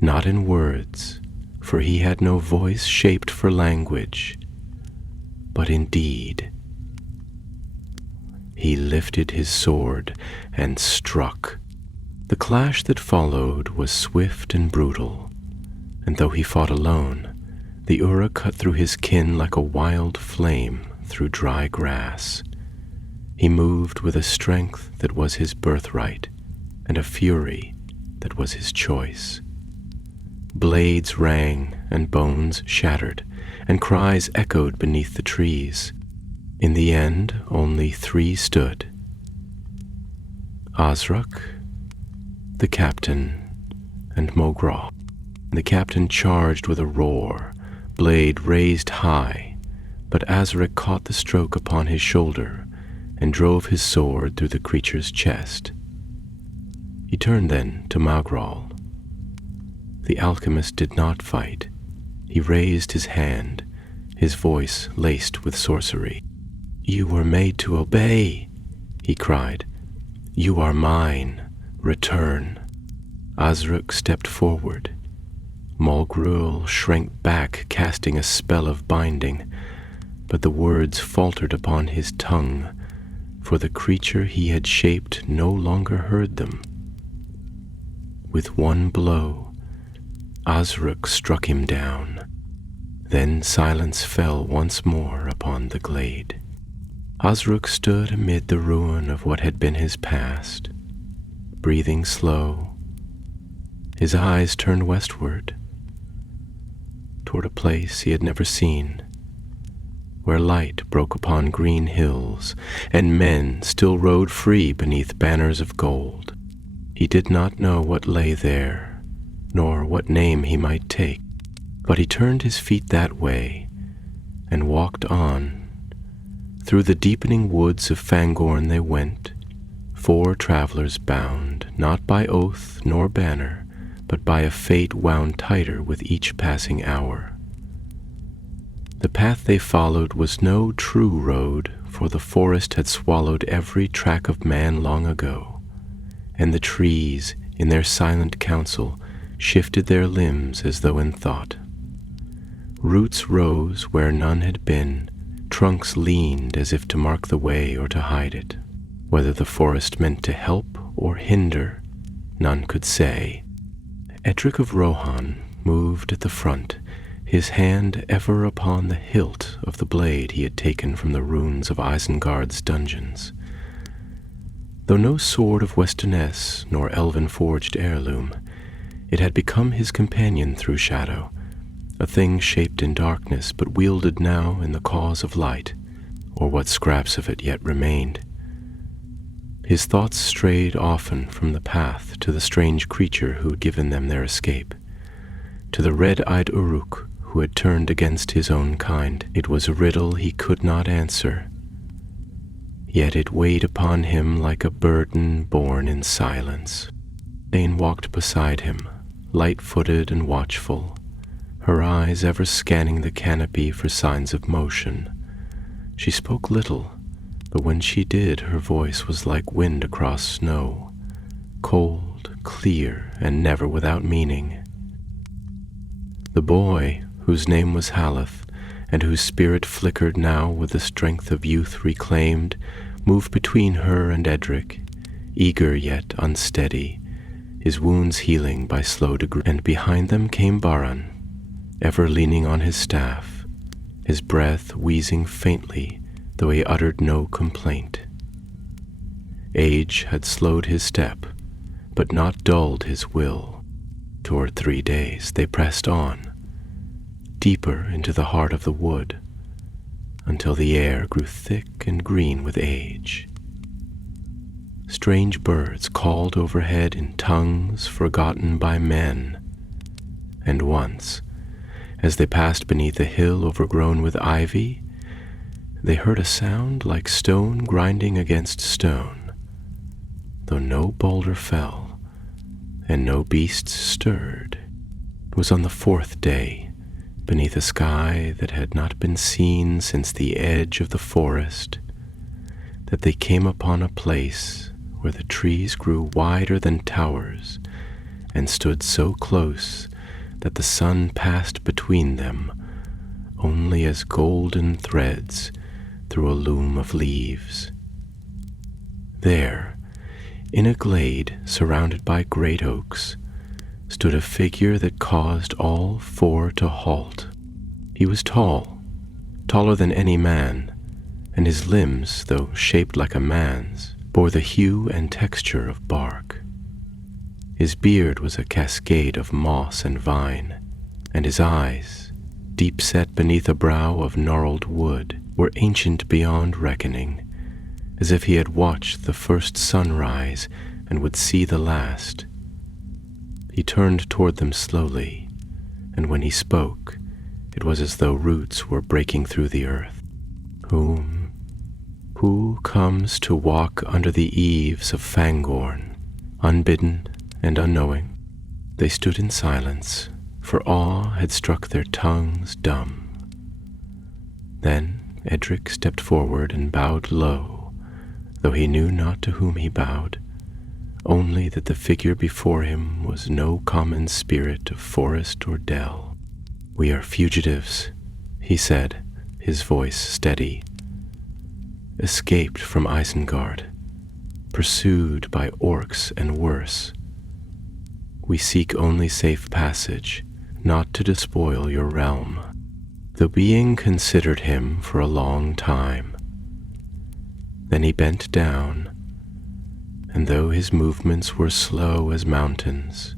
Not in words, for he had no voice shaped for language, but in deed. He lifted his sword and struck. The clash that followed was swift and brutal, and though he fought alone, the Uruk cut through his kin like a wild flame through dry grass. He moved with a strength that was his birthright, and a fury that was his choice. Blades rang, and bones shattered, and cries echoed beneath the trees. In the end, only 3 stood. Azruk, the captain, and Mograw. The captain charged with a roar, blade raised high, but Azruk caught the stroke upon his shoulder and drove his sword through the creature's chest. He turned then to Mogral. The alchemist did not fight. He raised his hand, his voice laced with sorcery. "You were made to obey," he cried. "You are mine. Return." Azruk stepped forward. Mulgrul shrank back, casting a spell of binding, but the words faltered upon his tongue, for the creature he had shaped no longer heard them. With one blow, Azruk struck him down. Then silence fell once more upon the glade. Azruk stood amid the ruin of what had been his past, breathing slow, his eyes turned westward, toward a place he had never seen, where light broke upon green hills, and men still rode free beneath banners of gold. He did not know what lay there, nor what name he might take, but he turned his feet that way and walked on. Through the deepening woods of Fangorn they went, 4 travelers bound, not by oath nor banner, but by a fate wound tighter with each passing hour. The path they followed was no true road, for the forest had swallowed every track of man long ago, and the trees, in their silent council, shifted their limbs as though in thought. Roots rose where none had been, trunks leaned as if to mark the way or to hide it. Whether the forest meant to help or hinder, none could say. Edric of Rohan moved at the front, his hand ever upon the hilt of the blade he had taken from the ruins of Isengard's dungeons. Though no sword of Westernesse nor elven-forged heirloom, it had become his companion through shadow, a thing shaped in darkness but wielded now in the cause of light, or what scraps of it yet remained. His thoughts strayed often from the path to the strange creature who had given them their escape, to the red-eyed Uruk who had turned against his own kind. It was a riddle he could not answer, yet it weighed upon him like a burden borne in silence. Dane walked beside him, light-footed and watchful, her eyes ever scanning the canopy for signs of motion. She spoke little, but when she did, her voice was like wind across snow, cold, clear, and never without meaning. The boy, whose name was Haleth, and whose spirit flickered now with the strength of youth reclaimed, moved between her and Edric, eager yet unsteady, his wounds healing by slow degrees. And behind them came Baran, ever leaning on his staff, his breath wheezing faintly, though he uttered no complaint. Age had slowed his step, but not dulled his will. Toward 3 days they pressed on, deeper into the heart of the wood, until the air grew thick and green with age. Strange birds called overhead in tongues forgotten by men. And once, as they passed beneath a hill overgrown with ivy, they heard a sound like stone grinding against stone, though no boulder fell and no beasts stirred. It was on the fourth day, beneath a sky that had not been seen since the edge of the forest, that they came upon a place where the trees grew wider than towers and stood so close that the sun passed between them only as golden threads through a loom of leaves. There, in a glade surrounded by great oaks, stood a figure that caused all four to halt. He was tall, taller than any man, and his limbs, though shaped like a man's, bore the hue and texture of bark. His beard was a cascade of moss and vine, and his eyes, deep set beneath a brow of gnarled wood, were ancient beyond reckoning, as if he had watched the first sunrise and would see the last. He turned toward them slowly, and when he spoke, it was as though roots were breaking through the earth. Who comes to walk under the eaves of Fangorn, unbidden and unknowing? They stood in silence, for awe had struck their tongues dumb. Then Edric stepped forward and bowed low, though he knew not to whom he bowed, only that the figure before him was no common spirit of forest or dell. "We are fugitives," he said, his voice steady. "Escaped from Isengard, pursued by orcs and worse. We seek only safe passage, not to despoil your realm." The being considered him for a long time. Then he bent down, and though his movements were slow as mountains,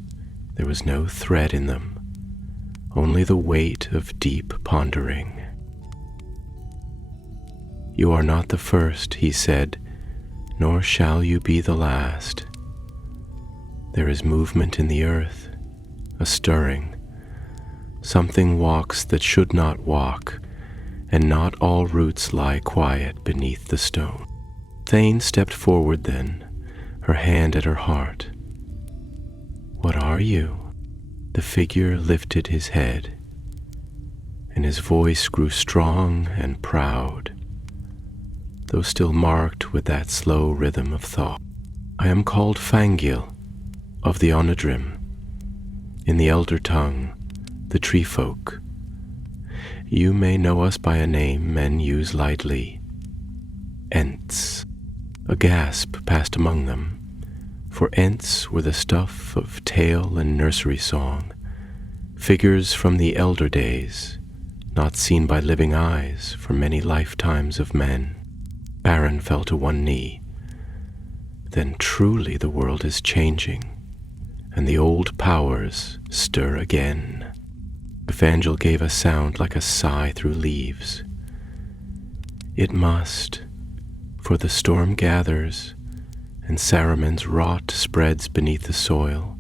there was no thread in them, only the weight of deep pondering. "You are not the first," he said, "nor shall you be the last. There is movement in the earth, a stirring. Something walks that should not walk, and not all roots lie quiet beneath the stone." Thane stepped forward then, her hand at her heart. "What are you?" The figure lifted his head, and his voice grew strong and proud, though still marked with that slow rhythm of thought. "I am called Fangil, of the Onodrim, in the elder tongue, the tree folk. You may know us by a name men use lightly, Ents." A gasp passed among them, for Ents were the stuff of tale and nursery song, figures from the elder days, not seen by living eyes for many lifetimes of men. Baron fell to one knee. Then truly the world is changing, and the old powers stir again. Evangel gave a sound like a sigh through leaves. "It must, for the storm gathers, and Saramon's rot spreads beneath the soil.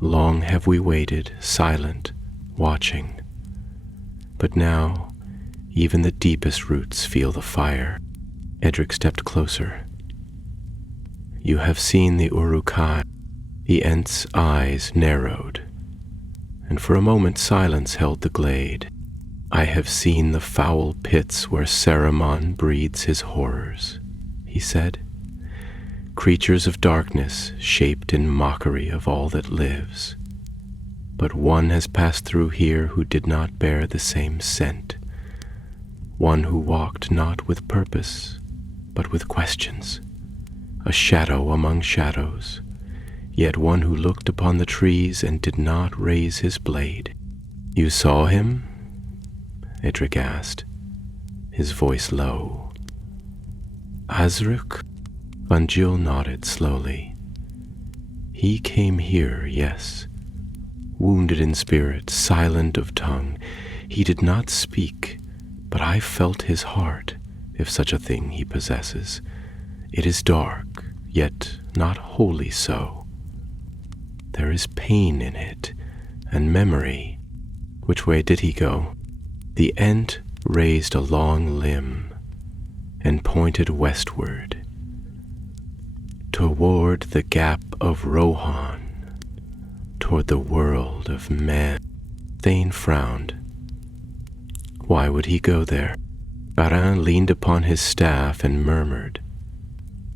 Long have we waited, silent, watching. But now, even the deepest roots feel the fire." Edric stepped closer. "You have seen the Uruk-hai." The Ent's eyes narrowed, and for a moment silence held the glade. "I have seen the foul pits where Saruman breeds his horrors," he said. "Creatures of darkness shaped in mockery of all that lives. But one has passed through here who did not bear the same scent. One who walked not with purpose, but with questions. A shadow among shadows, yet one who looked upon the trees and did not raise his blade." "You saw him?" Edric asked, his voice low. "Azruk?" Fangil nodded slowly. "He came here, yes. Wounded in spirit, silent of tongue. He did not speak, but I felt his heart, if such a thing he possesses. It is dark, yet not wholly so. There is pain in it, and memory. Which way did he go? The Ent raised a long limb and pointed westward, toward the gap of Rohan, toward the world of men. Thane frowned. Why would he go there? Garin leaned upon his staff and murmured,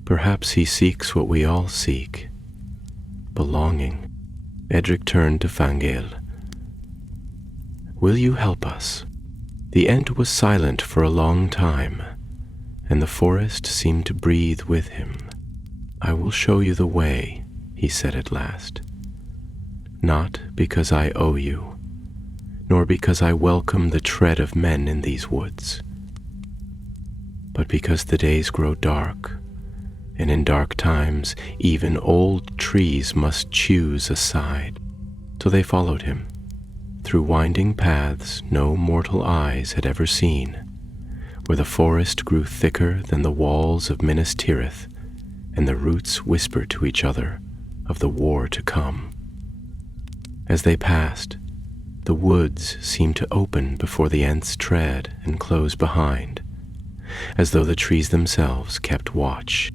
"Perhaps he seeks what we all seek, belonging." Edric turned to Fangel. "Will you help us?" The Ent was silent for a long time, and the forest seemed to breathe with him. "I will show you the way," he said at last. "Not because I owe you, nor because I welcome the tread of men in these woods, but because the days grow dark, and in dark times even old trees must choose a side." So they followed him, through winding paths no mortal eyes had ever seen, where the forest grew thicker than the walls of Minas Tirith, and the roots whispered to each other of the war to come. As they passed, the woods seemed to open before the Ent's tread and close behind, as though the trees themselves kept watch,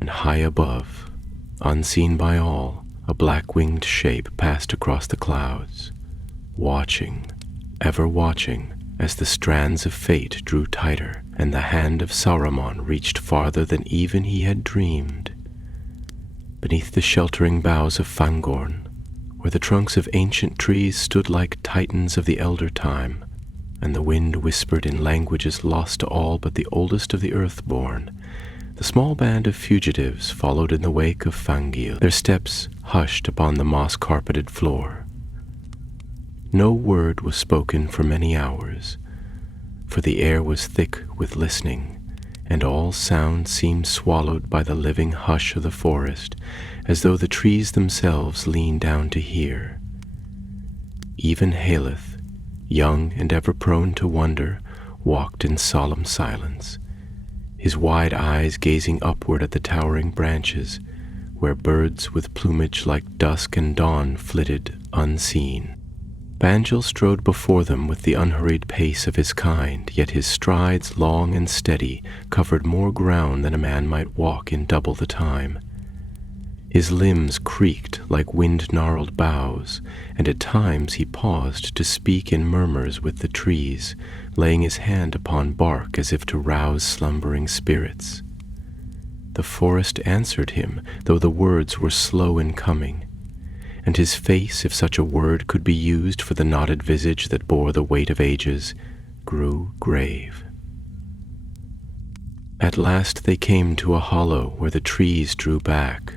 and high above, unseen by all, a black-winged shape passed across the clouds, watching, ever watching, as the strands of fate drew tighter and the hand of Saruman reached farther than even he had dreamed. Beneath the sheltering boughs of Fangorn, where the trunks of ancient trees stood like titans of the elder time, and the wind whispered in languages lost to all but the oldest of the earthborn, the small band of fugitives followed in the wake of Fangil, their steps hushed upon the moss-carpeted floor. No word was spoken for many hours, for the air was thick with listening, and all sound seemed swallowed by the living hush of the forest, as though the trees themselves leaned down to hear. Even Haleth, young and ever prone to wonder, walked in solemn silence, his wide eyes gazing upward at the towering branches, where birds with plumage like dusk and dawn flitted unseen. Banjil strode before them with the unhurried pace of his kind, yet his strides, long and steady, covered more ground than a man might walk in double the time. His limbs creaked like wind-gnarled boughs, and at times he paused to speak in murmurs with the trees, laying his hand upon bark as if to rouse slumbering spirits. The forest answered him, though the words were slow in coming, and his face, if such a word could be used for the knotted visage that bore the weight of ages, grew grave. At last they came to a hollow where the trees drew back,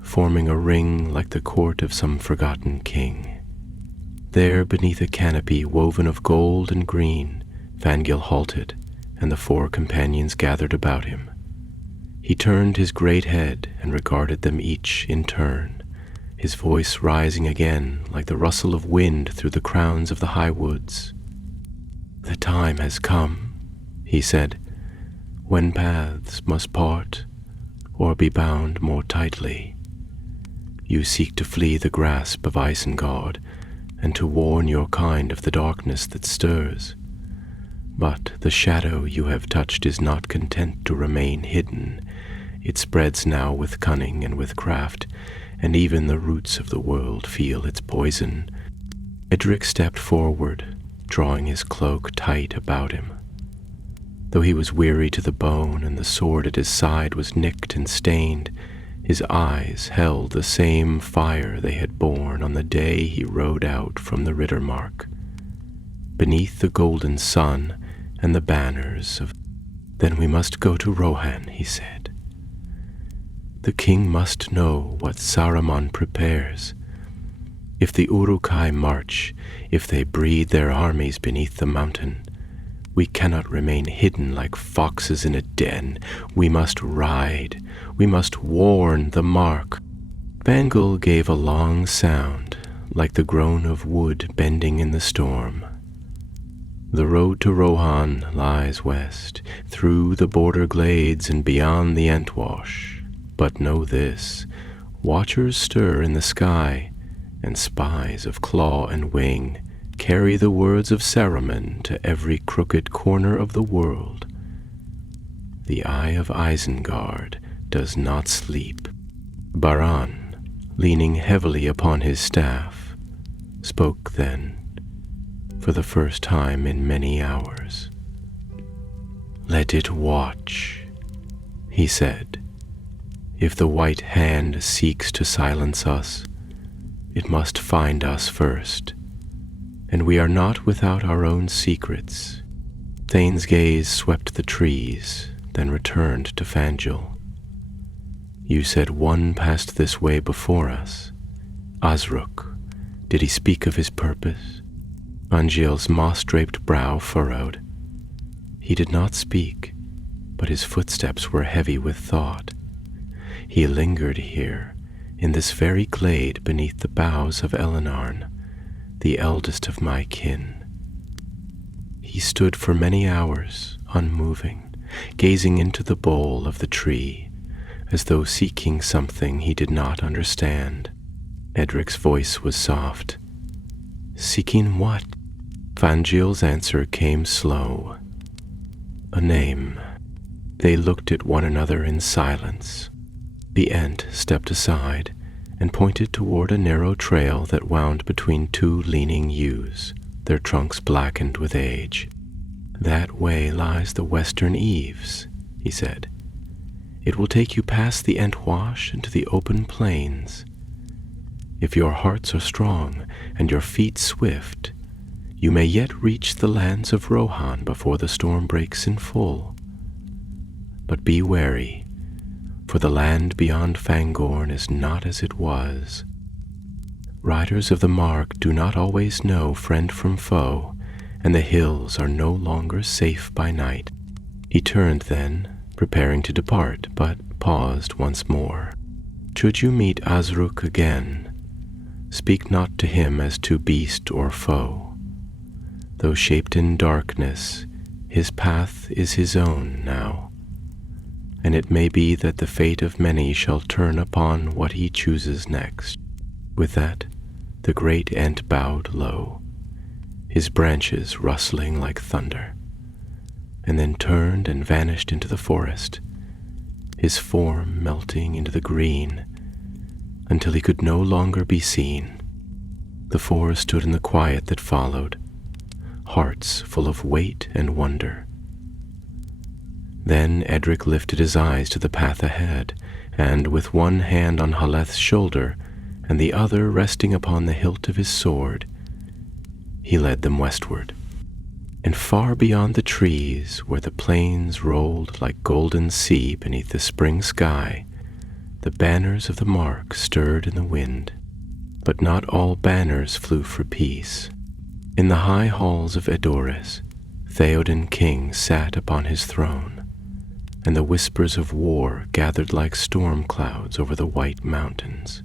forming a ring like the court of some forgotten king. There, beneath a canopy woven of gold and green, Fangil halted, and the four companions gathered about him. He turned his great head and regarded them each in turn, his voice rising again like the rustle of wind through the crowns of the high woods. "The time has come," he said, "when paths must part or be bound more tightly. You seek to flee the grasp of Isengard and to warn your kind of the darkness that stirs. But the shadow you have touched is not content to remain hidden. It spreads now with cunning and with craft, and even the roots of the world feel its poison." Edric stepped forward, drawing his cloak tight about him. Though he was weary to the bone and the sword at his side was nicked and stained, his eyes held the same fire they had borne on the day he rode out from the Rittermark. Beneath the golden sun and the banners of... "Then we must go to Rohan," he said. "The king must know what Saruman prepares. If the Uruk-hai march, if they breed their armies beneath the mountain, we cannot remain hidden like foxes in a den. We must ride. We must warn the mark." Fangil gave a long sound, like the groan of wood bending in the storm. "The road to Rohan lies west, through the border glades and beyond the Entwash. But know this, watchers stir in the sky, and spies of claw and wing carry the words of Saruman to every crooked corner of the world. The eye of Isengard does not sleep. Baran, leaning heavily upon his staff, spoke then, for the first time in many hours. "Let it watch," he said. "If the White Hand seeks to silence us, it must find us first, and we are not without our own secrets." Thane's gaze swept the trees, then returned to Fangel. "You said one passed this way before us. Azruk, did he speak of his purpose?" Angiel's moss-draped brow furrowed. He did not speak, but his footsteps were heavy with thought. He lingered here, in this very glade beneath the boughs of Elenarn, the eldest of my kin. He stood for many hours, unmoving, gazing into the bole of the tree, as though seeking something he did not understand. Edric's voice was soft. "Seeking what?" Fangiel's answer came slow. "A name." They looked at one another in silence. The Ent stepped aside and pointed toward a narrow trail that wound between two leaning yews, their trunks blackened with age. "That way lies the western eaves," he said. "It will take you past the Entwash into the open plains. If your hearts are strong and your feet swift, you may yet reach the lands of Rohan before the storm breaks in full. But be wary, for the land beyond Fangorn is not as it was. Riders of the Mark do not always know friend from foe, and the hills are no longer safe by night." He turned then, preparing to depart, but paused once more. "Should you meet Azruk again, speak not to him as to beast or foe. Though shaped in darkness, his path is his own now, and it may be that the fate of many shall turn upon what he chooses next." With that, the great Ent bowed low, his branches rustling like thunder, and then turned and vanished into the forest, his form melting into the green until he could no longer be seen. The four stood in the quiet that followed, hearts full of weight and wonder. Then Edric lifted his eyes to the path ahead, and with one hand on Haleth's shoulder and the other resting upon the hilt of his sword, he led them westward. And far beyond the trees, where the plains rolled like golden sea beneath the spring sky, the banners of the Mark stirred in the wind. But not all banners flew for peace. In the high halls of Edoras, Theoden King sat upon his throne, and the whispers of war gathered like storm clouds over the white mountains.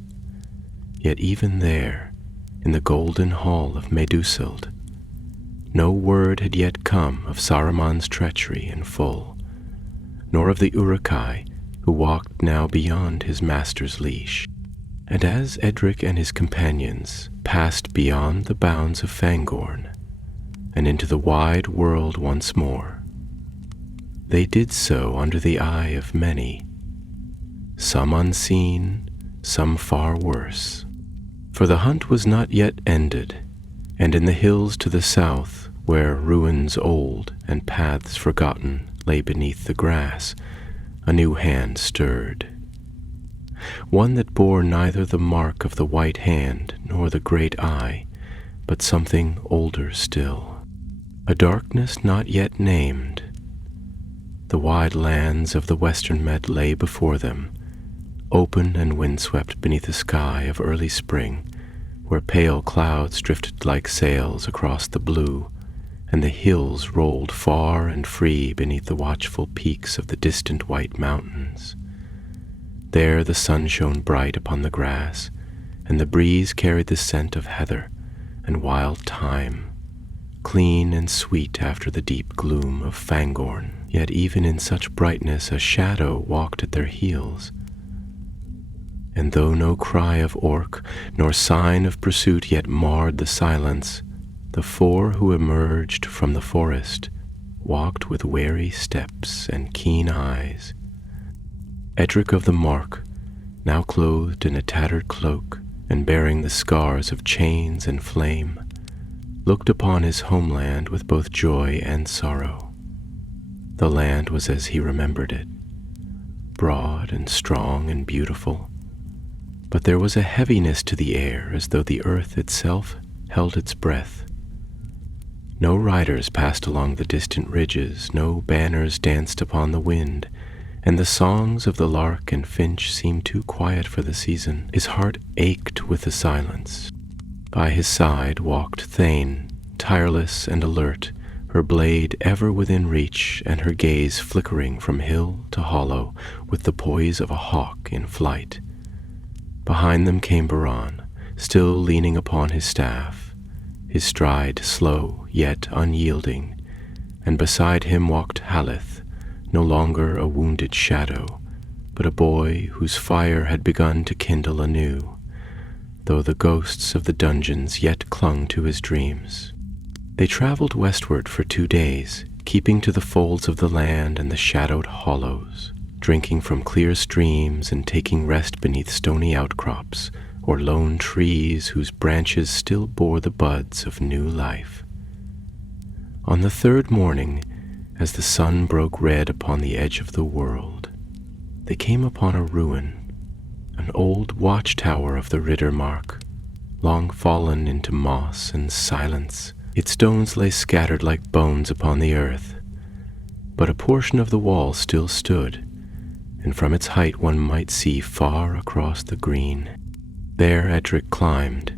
Yet even there, in the golden hall of Medusild, no word had yet come of Saruman's treachery in full, nor of the Uruk-hai who walked now beyond his master's leash. And as Edric and his companions passed beyond the bounds of Fangorn and into the wide world once more, they did so under the eye of many, some unseen, some far worse. For the hunt was not yet ended, and in the hills to the south, where ruins old and paths forgotten lay beneath the grass, a new hand stirred. One that bore neither the mark of the White Hand nor the great eye, but something older still, a darkness not yet named. The wide lands of the Western Med lay before them, open and windswept beneath a sky of early spring, where pale clouds drifted like sails across the blue, and the hills rolled far and free beneath the watchful peaks of the distant white mountains. There the sun shone bright upon the grass, and the breeze carried the scent of heather and wild thyme, clean and sweet after the deep gloom of Fangorn. Yet even in such brightness a shadow walked at their heels, And though no cry of orc nor sign of pursuit yet marred the silence, the four who emerged from the forest walked with wary steps and keen eyes. Edric of the Mark, now clothed in a tattered cloak and bearing the scars of chains and flame, looked upon his homeland with both joy and sorrow. The land was as he remembered it, broad and strong and beautiful, but there was a heaviness to the air as though the earth itself held its breath. No riders passed along the distant ridges, no banners danced upon the wind, and the songs of the lark and finch seemed too quiet for the season. His heart ached with the silence. By his side walked Thane, tireless and alert, her blade ever within reach and her gaze flickering from hill to hollow with the poise of a hawk in flight. Behind them came Baran, still leaning upon his staff, his stride slow yet unyielding, and beside him walked Haleth, no longer a wounded shadow, but a boy whose fire had begun to kindle anew, though the ghosts of the dungeons yet clung to his dreams. They traveled westward for 2 days, keeping to the folds of the land and the shadowed hollows, drinking from clear streams and taking rest beneath stony outcrops or lone trees whose branches still bore the buds of new life. On the 3rd morning, as the sun broke red upon the edge of the world, they came upon a ruin, an old watchtower of the Riddermark, long fallen into moss and silence. Its stones lay scattered like bones upon the earth, but a portion of the wall still stood, and from its height one might see far across the green. There Edric climbed,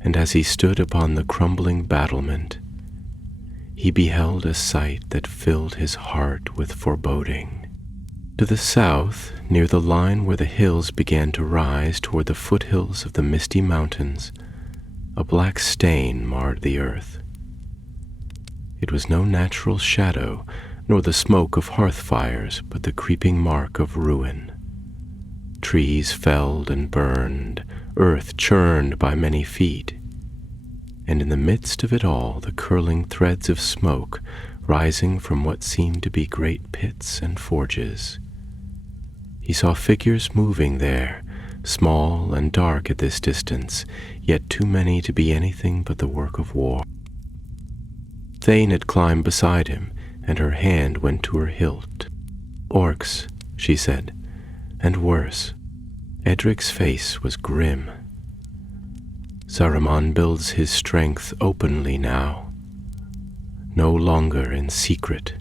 and as he stood upon the crumbling battlement, he beheld a sight that filled his heart with foreboding. To the south, near the line where the hills began to rise toward the foothills of the misty mountains, a black stain marred the earth. It was no natural shadow, nor the smoke of hearth fires, but the creeping mark of ruin. Trees felled and burned, earth churned by many feet, and in the midst of it all the curling threads of smoke rising from what seemed to be great pits and forges. He saw figures moving there, small and dark at this distance, yet too many to be anything but the work of war. Thane had climbed beside him, and her hand went to her hilt. "Orcs," she said, "and worse." Edric's face was grim. Saruman builds his strength openly now, no longer in secret.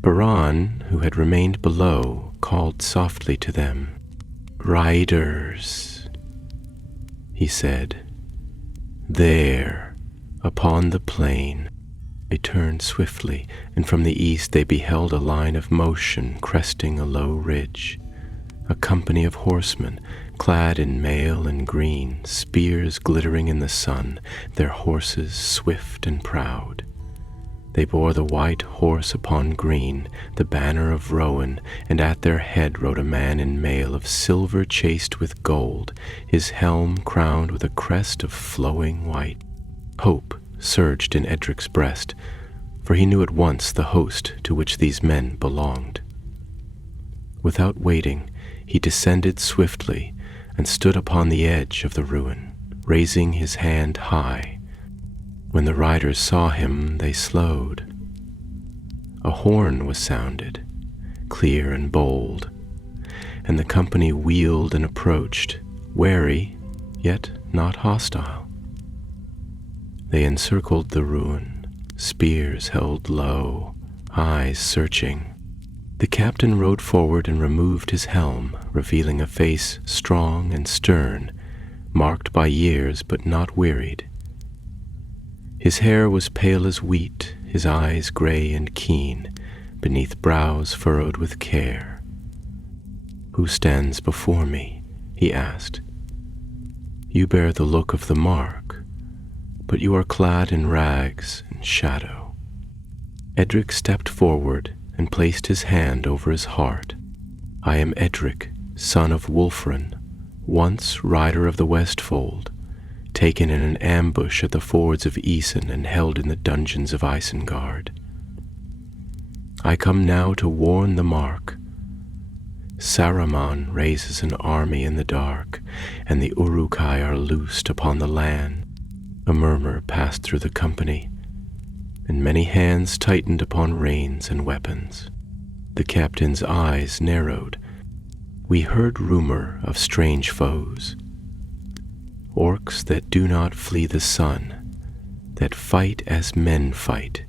Baran, who had remained below, called softly to them. "Riders," he said, "there, upon the plain." They turned swiftly, and from the east they beheld a line of motion cresting a low ridge. A company of horsemen, clad in mail and green, spears glittering in the sun, their horses swift and proud. They bore the white horse upon green, the banner of Rowan, and at their head rode a man in mail of silver chased with gold, his helm crowned with a crest of flowing white. Hope surged in Edric's breast, for he knew at once the host to which these men belonged. Without waiting, he descended swiftly and stood upon the edge of the ruin, raising his hand high. When the riders saw him, they slowed. A horn was sounded, clear and bold, and the company wheeled and approached, wary, yet not hostile. They encircled the ruin, spears held low, eyes searching. The captain rode forward and removed his helm, revealing a face strong and stern, marked by years but not wearied. His hair was pale as wheat, his eyes gray and keen, beneath brows furrowed with care. "Who stands before me?" he asked. "You bear the look of the Mark, but you are clad in rags and shadow." Edric stepped forward and placed his hand over his heart. "I am Edric, son of Wulfrun, once rider of the Westfold, taken in an ambush at the fords of Isen and held in the dungeons of Isengard. I come now to warn the mark. Saruman raises an army in the dark, and the Uruk-hai are loosed upon the land. A murmur passed through the company, and many hands tightened upon reins and weapons. The captain's eyes narrowed. We heard rumor of strange foes, orcs that do not flee the sun, that fight as men fight,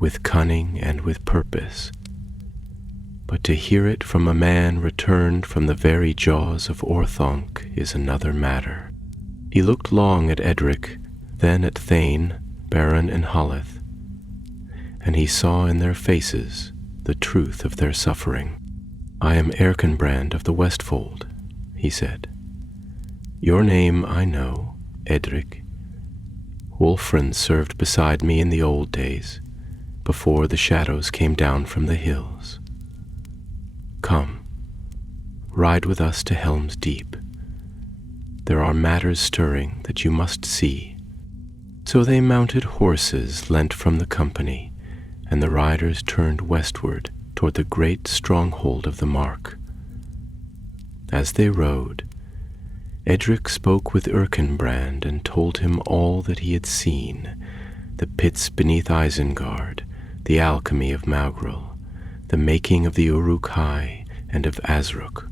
with cunning and with purpose. But to hear it from a man returned from the very jaws of Orthanc is another matter. He looked long at Edric, then at Thane, Baron and Haleth, and he saw in their faces the truth of their suffering. I am Erkenbrand of the Westfold, he said. Your name I know, Edric. Wulfrun served beside me in the old days, before the shadows came down from the hills. Come, ride with us to Helm's Deep. There are matters stirring that you must see. So they mounted horses lent from the company, and the riders turned westward toward the great stronghold of the Mark. As they rode, Edric spoke with Erkenbrand and told him all that he had seen, the pits beneath Isengard, the alchemy of Maugril, the making of the Uruk-hai and of Azruk,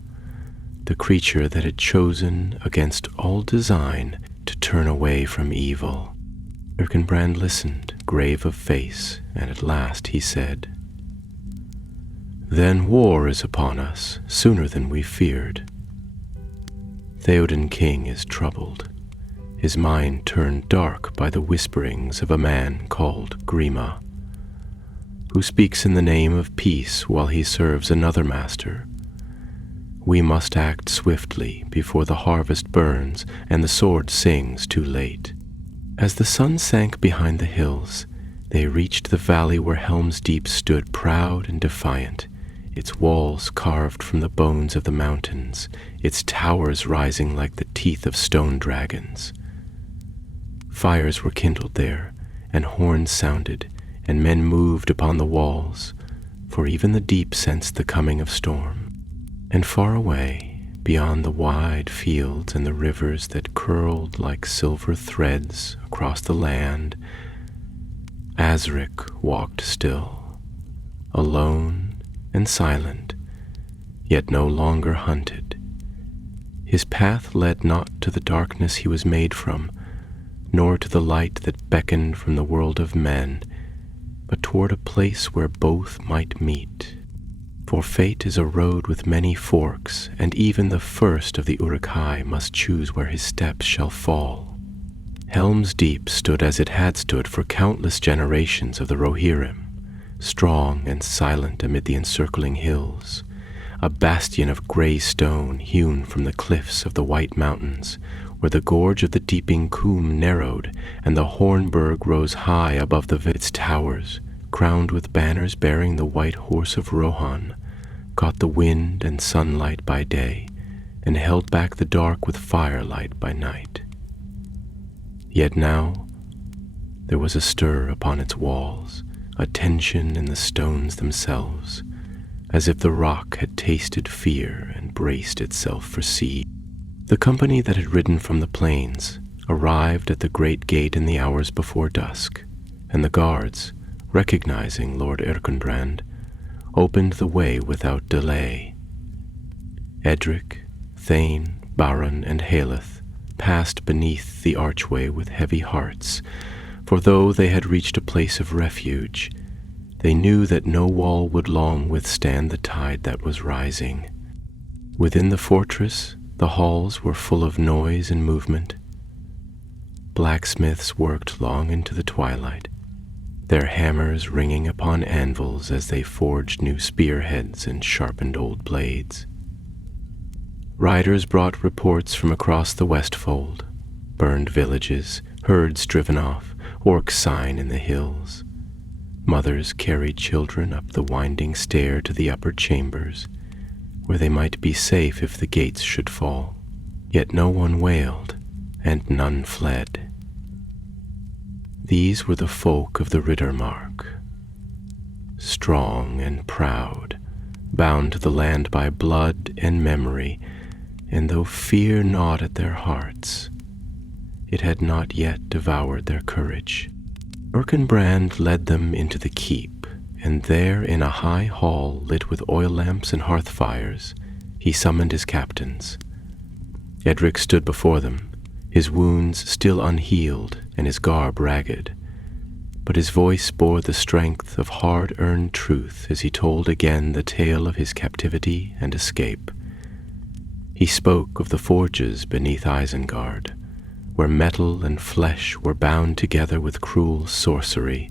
the creature that had chosen against all design to turn away from evil. Erkenbrand listened, grave of face, and at last he said, Then war is upon us, sooner than we feared. Theoden King is troubled, his mind turned dark by the whisperings of a man called Grima, who speaks in the name of peace while he serves another master. We must act swiftly before the harvest burns and the sword sings too late. As the sun sank behind the hills, they reached the valley where Helm's Deep stood proud and defiant, its walls carved from the bones of the mountains, its towers rising like the teeth of stone dragons. Fires were kindled there, and horns sounded, and men moved upon the walls, for even the deep sensed the coming of storm. And far away, beyond the wide fields and the rivers that curled like silver threads across the land, Azric walked still, alone and silent, yet no longer hunted. His path led not to the darkness he was made from, nor to the light that beckoned from the world of men, but toward a place where both might meet. For fate is a road with many forks, and even the first of the Uruk-hai must choose where his steps shall fall. Helm's Deep stood as it had stood for countless generations of the Rohirrim, strong and silent amid the encircling hills, a bastion of grey stone hewn from the cliffs of the White Mountains, where the gorge of the Deeping Coombe narrowed and the Hornburg rose high above its towers, crowned with banners bearing the white horse of Rohan, caught the wind and sunlight by day, and held back the dark with firelight by night. Yet now there was a stir upon its walls, a tension in the stones themselves, as if the rock had tasted fear and braced itself for siege. The company that had ridden from the plains arrived at the great gate in the hours before dusk, and the guards, recognizing Lord Erkenbrand, opened the way without delay. Edric, Thane, Baron, and Haleth passed beneath the archway with heavy hearts, for though they had reached a place of refuge, they knew that no wall would long withstand the tide that was rising. Within the fortress, the halls were full of noise and movement. Blacksmiths worked long into the twilight, their hammers ringing upon anvils as they forged new spearheads and sharpened old blades. Riders brought reports from across the Westfold, burned villages, herds driven off, orcs sign in the hills. Mothers carried children up the winding stair to the upper chambers, where they might be safe if the gates should fall. Yet no one wailed, and none fled. These were the folk of the Riddermark, strong and proud, bound to the land by blood and memory, and though fear gnawed at their hearts, it had not yet devoured their courage. Erkenbrand led them into the keep, and there in a high hall lit with oil lamps and hearth fires, he summoned his captains. Edric stood before them, his wounds still unhealed and his garb ragged, but his voice bore the strength of hard-earned truth as he told again the tale of his captivity and escape. He spoke of the forges beneath Isengard, where metal and flesh were bound together with cruel sorcery,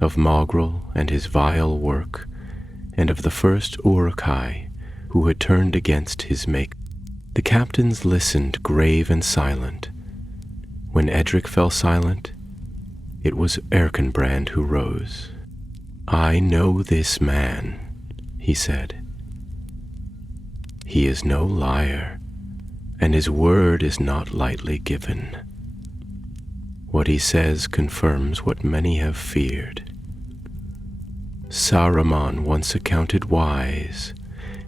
of Mogrel and his vile work, and of the first Uruk-hai who had turned against his Maker. The captains listened grave and silent. When Edric fell silent, it was Erkenbrand who rose. "I know this man," he said. "He is no liar, and his word is not lightly given. What he says confirms what many have feared. Saruman, once accounted wise,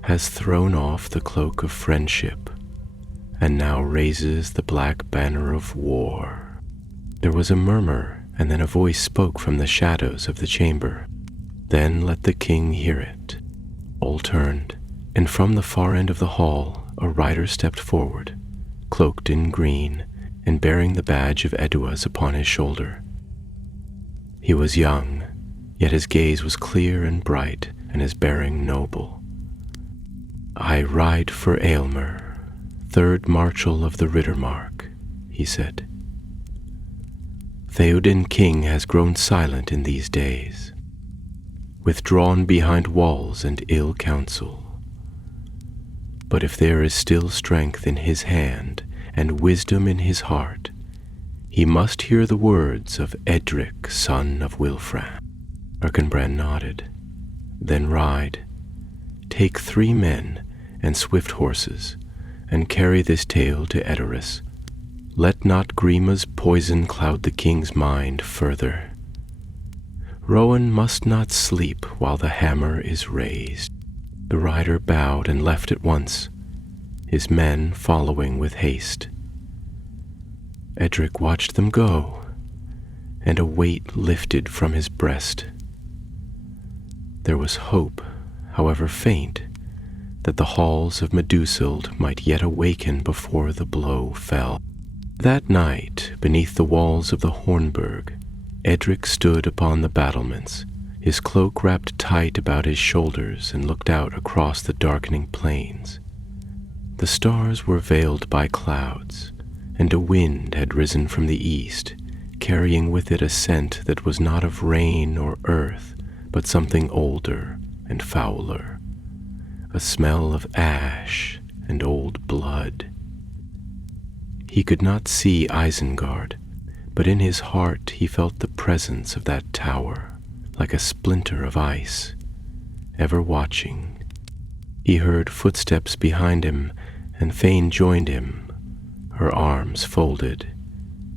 has thrown off the cloak of friendship, and now raises the black banner of war." There was a murmur, and then a voice spoke from the shadows of the chamber. "Then let the king hear it." All turned, and from the far end of the hall a rider stepped forward, cloaked in green and bearing the badge of Eduaz upon his shoulder. He was young, yet his gaze was clear and bright, and his bearing noble. "I ride for Aylmer, third Marshal of the Riddermark," he said. "Theoden King has grown silent in these days, withdrawn behind walls and ill counsel. But if there is still strength in his hand and wisdom in his heart, he must hear the words of Edric, son of Wilfran." Erkenbrand nodded. "Then ride. Take 3 men and swift horses, and carry this tale to Edoras. Let not Grima's poison cloud the king's mind further. Rowan must not sleep while the hammer is raised." The rider bowed and left at once, his men following with haste. Edric watched them go, and a weight lifted from his breast. There was hope, however faint, that the halls of Medushild might yet awaken before the blow fell. That night, beneath the walls of the Hornburg, Edric stood upon the battlements, his cloak wrapped tight about his shoulders, and looked out across the darkening plains. The stars were veiled by clouds, and a wind had risen from the east, carrying with it a scent that was not of rain or earth, but something older and fouler, a smell of ash and old blood. He could not see Isengard, but in his heart he felt the presence of that tower, like a splinter of ice, ever watching. He heard footsteps behind him, and Fane joined him, her arms folded,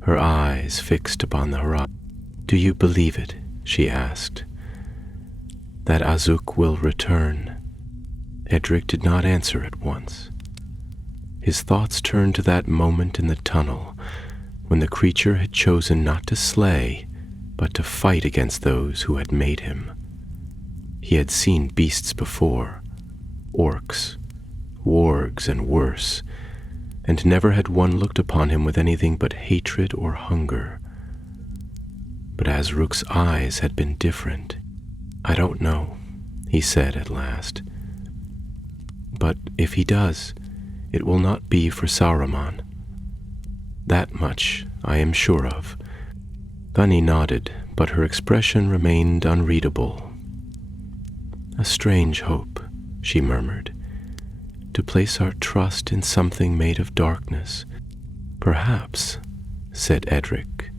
her eyes fixed upon the horizon. "Do you believe it?" she asked. "That Azuk will return?" Edric did not answer at once. His thoughts turned to that moment in the tunnel when the creature had chosen not to slay, but to fight against those who had made him. He had seen beasts before, orcs, wargs, and worse, and never had one looked upon him with anything but hatred or hunger. But Azruk's eyes had been different. "I don't know," he said at last. "But if he does, it will not be for Saruman. That much I am sure of." Gunny nodded, but her expression remained unreadable. "A strange hope," she murmured, "to place our trust in something made of darkness." "Perhaps," said Edric,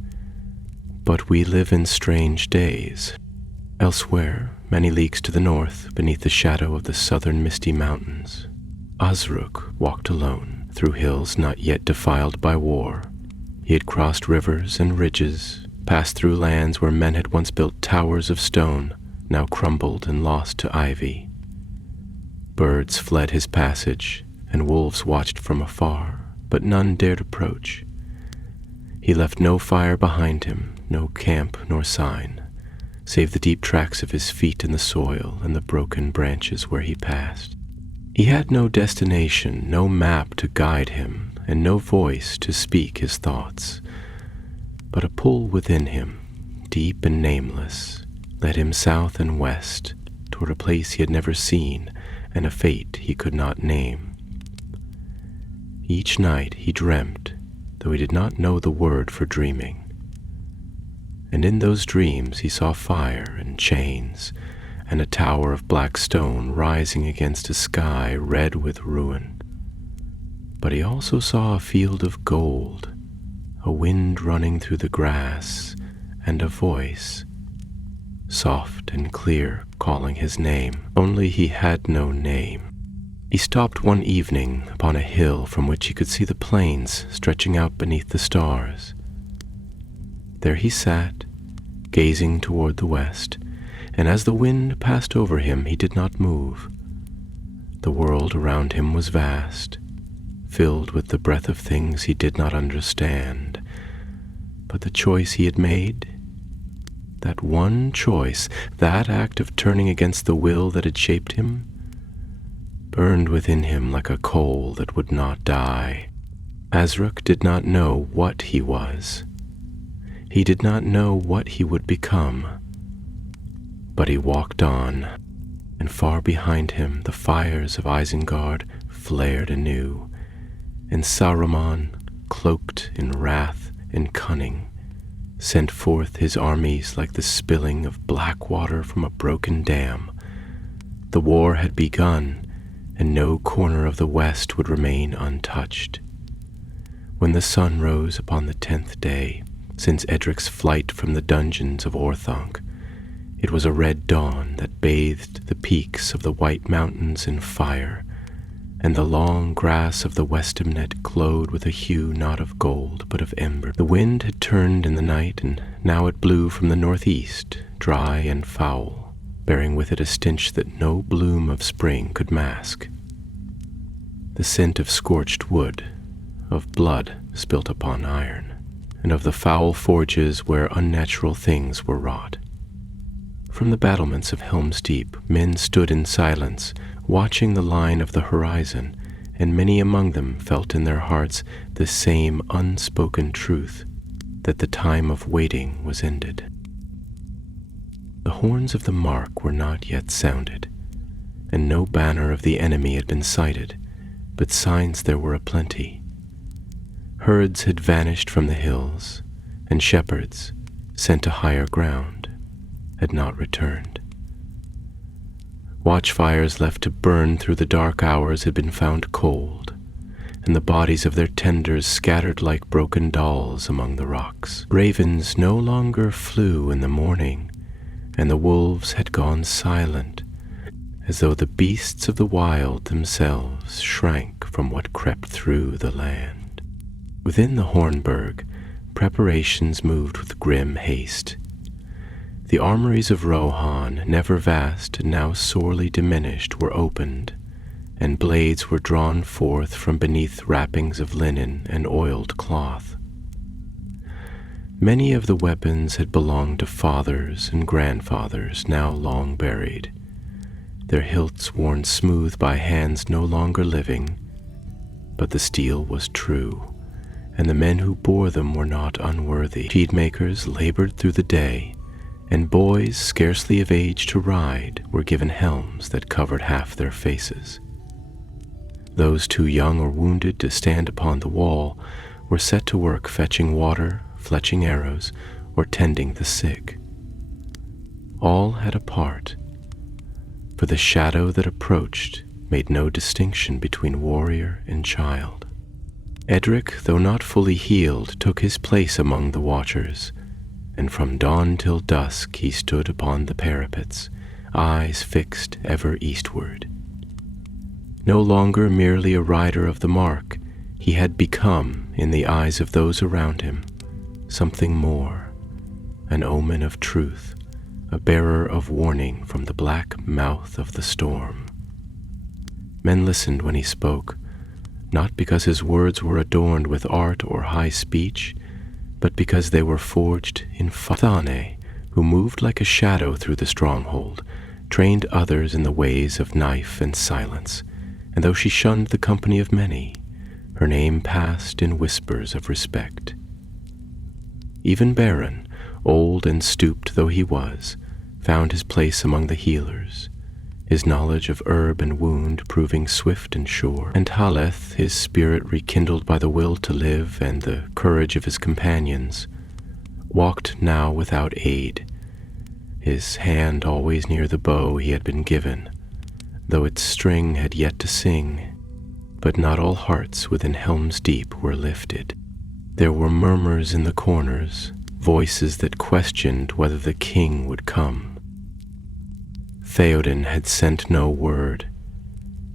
"but we live in strange days. Elsewhere, many leagues to the north, beneath the shadow of the southern misty mountains, Uruk walked alone through hills not yet defiled by war. He had crossed rivers and ridges, passed through lands where men had once built towers of stone, now crumbled and lost to ivy. Birds fled his passage, and wolves watched from afar, but none dared approach. He left no fire behind him, no camp nor sign, save the deep tracks of his feet in the soil and the broken branches where he passed. He had no destination, no map to guide him, and no voice to speak his thoughts. But a pull within him, deep and nameless, led him south and west, toward a place he had never seen and a fate he could not name. Each night he dreamt, though he did not know the word for dreaming. And in those dreams he saw fire and chains, and a tower of black stone rising against a sky red with ruin. But he also saw a field of gold, a wind running through the grass, and a voice, soft and clear, calling his name. Only he had no name. He stopped one evening upon a hill from which he could see the plains stretching out beneath the stars. There he sat, gazing toward the west, and as the wind passed over him, he did not move. The world around him was vast, filled with the breath of things he did not understand. But the choice he had made, that one choice, that act of turning against the will that had shaped him, burned within him like a coal that would not die. Uruk did not know what he was. He did not know what he would become. But he walked on, and far behind him the fires of Isengard flared anew, and Saruman, cloaked in wrath and cunning, sent forth his armies like the spilling of black water from a broken dam. The war had begun, and no corner of the west would remain untouched. When the sun rose upon the 10th day, since Edric's flight from the dungeons of Orthanc, it was a red dawn that bathed the peaks of the White Mountains in fire, and the long grass of the Westamnet glowed with a hue not of gold, but of ember. The wind had turned in the night, and now it blew from the northeast, dry and foul, bearing with it a stench that no bloom of spring could mask. The scent of scorched wood, of blood spilt upon iron, and of the foul forges where unnatural things were wrought. From the battlements of Helm's Deep, men stood in silence, watching the line of the horizon, and many among them felt in their hearts the same unspoken truth, that the time of waiting was ended. The horns of the mark were not yet sounded, and no banner of the enemy had been sighted, but signs there were aplenty. Herds had vanished from the hills, and shepherds, sent to higher ground, had not returned. Watchfires left to burn through the dark hours had been found cold, and the bodies of their tenders scattered like broken dolls among the rocks. Ravens no longer flew in the morning, and the wolves had gone silent, as though the beasts of the wild themselves shrank from what crept through the land. Within the Hornburg, preparations moved with grim haste. The armories of Rohan, never vast and now sorely diminished, were opened, and blades were drawn forth from beneath wrappings of linen and oiled cloth. Many of the weapons had belonged to fathers and grandfathers now long buried, their hilts worn smooth by hands no longer living, but the steel was true, and the men who bore them were not unworthy. Sheet-makers labored through the day, and boys scarcely of age to ride were given helms that covered half their faces. Those too young or wounded to stand upon the wall were set to work fetching water, fletching arrows, or tending the sick. All had a part, for the shadow that approached made no distinction between warrior and child. Edric, though not fully healed, took his place among the watchers, and from dawn till dusk he stood upon the parapets, eyes fixed ever eastward. No longer merely a rider of the mark, he had become, in the eyes of those around him, something more, an omen of truth, a bearer of warning from the black mouth of the storm. Men listened when he spoke, not because his words were adorned with art or high speech, but because they were forged in Thane, who moved like a shadow through the stronghold, trained others in the ways of knife and silence, and though she shunned the company of many, her name passed in whispers of respect. Even Beren, old and stooped though he was, found his place among the healers, his knowledge of herb and wound proving swift and sure, and Haleth, his spirit rekindled by the will to live and the courage of his companions, walked now without aid, his hand always near the bow he had been given, though its string had yet to sing. But not all hearts within Helm's Deep were lifted. There were murmurs in the corners, voices that questioned whether the king would come. Theoden had sent no word,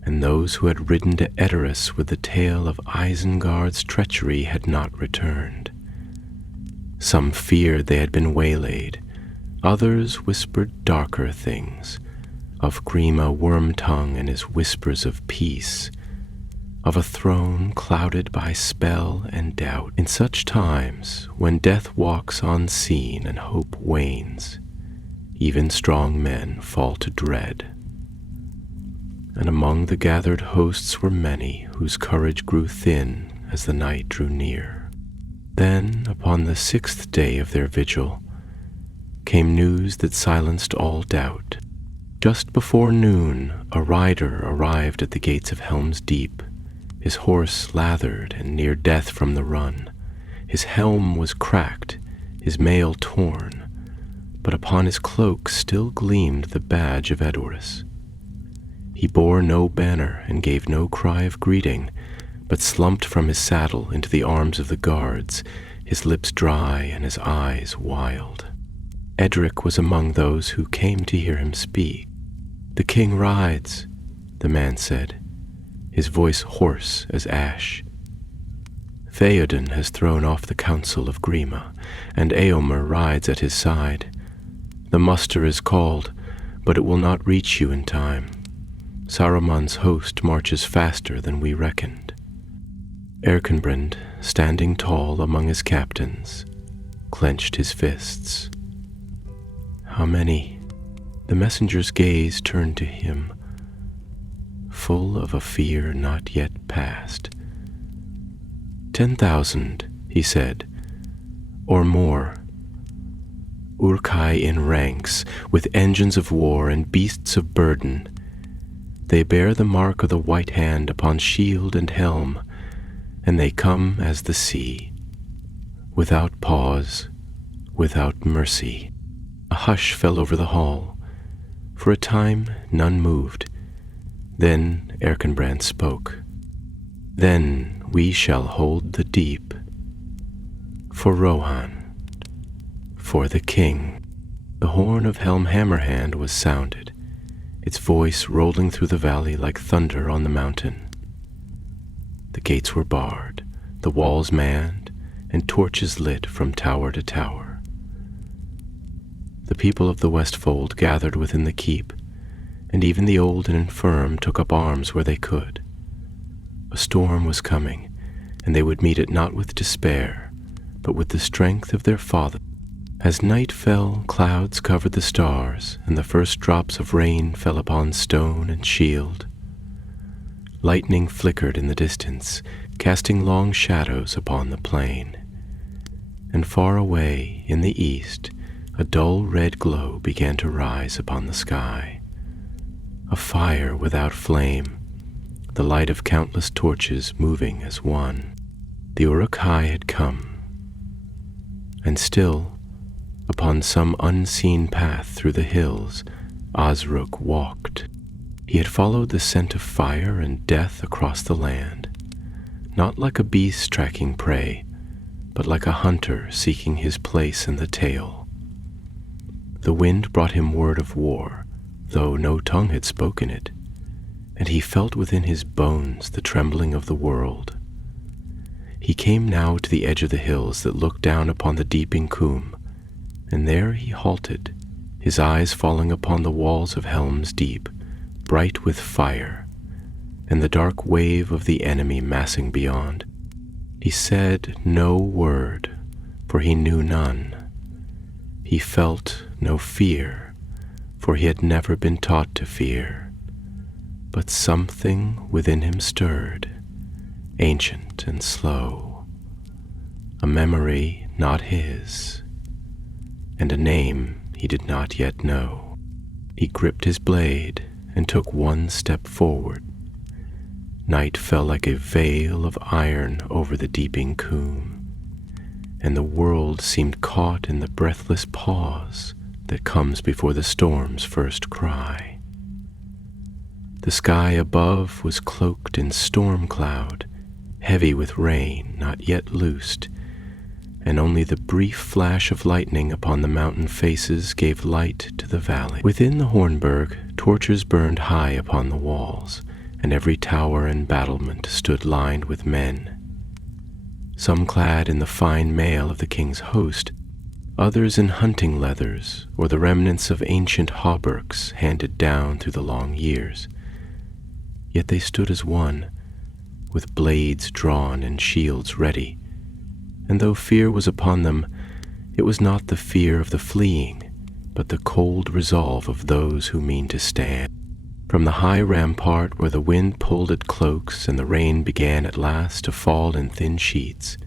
and those who had ridden to Edoras with the tale of Isengard's treachery had not returned. Some feared they had been waylaid, others whispered darker things, of Grima Wormtongue and his whispers of peace, of a throne clouded by spell and doubt. In such times, when death walks unseen and hope wanes, even strong men fall to dread. And among the gathered hosts were many whose courage grew thin as the night drew near. Then, upon the 6th day of their vigil, came news that silenced all doubt. Just before noon, a rider arrived at the gates of Helm's Deep, his horse lathered and near death from the run. His helm was cracked, his mail torn, but upon his cloak still gleamed the badge of Edoras. He bore no banner and gave no cry of greeting, but slumped from his saddle into the arms of the guards, his lips dry and his eyes wild. Edric was among those who came to hear him speak. "The king rides," the man said, his voice hoarse as ash. "Theoden has thrown off the council of Grima, and Eomer rides at his side. The muster is called, but it will not reach you in time. Saruman's host marches faster than we reckoned." Erkenbrand, standing tall among his captains, clenched his fists. "How many?" The messenger's gaze turned to him, full of a fear not yet past. 10,000, he said, or more. Uruk-hai in ranks, with engines of war and beasts of burden. They bear the mark of the white hand upon shield and helm, and they come as the sea, without pause, without mercy. A hush fell over the hall. For a time none moved. Then Erkenbrand spoke. "Then we shall hold the deep. For Rohan, for the king." The horn of Helm Hammerhand was sounded, its voice rolling through the valley like thunder on the mountain. The gates were barred, the walls manned, and torches lit from tower to tower. The people of the Westfold gathered within the keep, and even the old and infirm took up arms where they could. A storm was coming, and they would meet it not with despair, but with the strength of their father. As night fell, clouds covered the stars, and the first drops of rain fell upon stone and shield. Lightning flickered in the distance, casting long shadows upon the plain. And far away, in the east, a dull red glow began to rise upon the sky. A fire without flame, the light of countless torches moving as one. The Uruk-hai had come. And still, upon some unseen path through the hills, Osruk walked. He had followed the scent of fire and death across the land, not like a beast tracking prey, but like a hunter seeking his place in the tale. The wind brought him word of war, though no tongue had spoken it, and he felt within his bones the trembling of the world. He came now to the edge of the hills that looked down upon the deeping coombe, and there he halted, his eyes falling upon the walls of Helm's Deep, bright with fire, and the dark wave of the enemy massing beyond. He said no word, for he knew none. He felt no fear, for he had never been taught to fear. But something within him stirred, ancient and slow, a memory not his, and a name he did not yet know. He gripped his blade and took one step forward. Night fell like a veil of iron over the deeping coombe, and the world seemed caught in the breathless pause that comes before the storm's first cry. The sky above was cloaked in storm cloud, heavy with rain not yet loosed, and only the brief flash of lightning upon the mountain faces gave light to the valley. Within the Hornburg, torches burned high upon the walls, and every tower and battlement stood lined with men, some clad in the fine mail of the king's host, others in hunting leathers or the remnants of ancient hauberks handed down through the long years. Yet they stood as one, with blades drawn and shields ready, and though fear was upon them, it was not the fear of the fleeing, but the cold resolve of those who mean to stand. From the high rampart where the wind pulled at cloaks and the rain began at last to fall in thin sheets,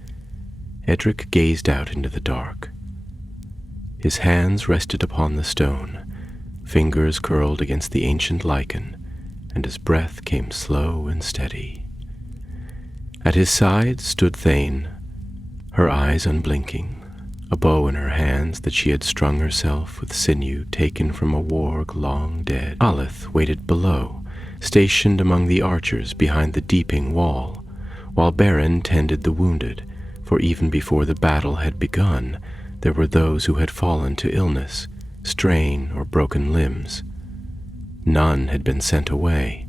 Edric gazed out into the dark. His hands rested upon the stone, fingers curled against the ancient lichen, and his breath came slow and steady. At his side stood Thane, her eyes unblinking, a bow in her hands that she had strung herself with sinew taken from a warg long dead. Alith waited below, stationed among the archers behind the deeping wall, while Beren tended the wounded, for even before the battle had begun, there were those who had fallen to illness, strain, or broken limbs. None had been sent away.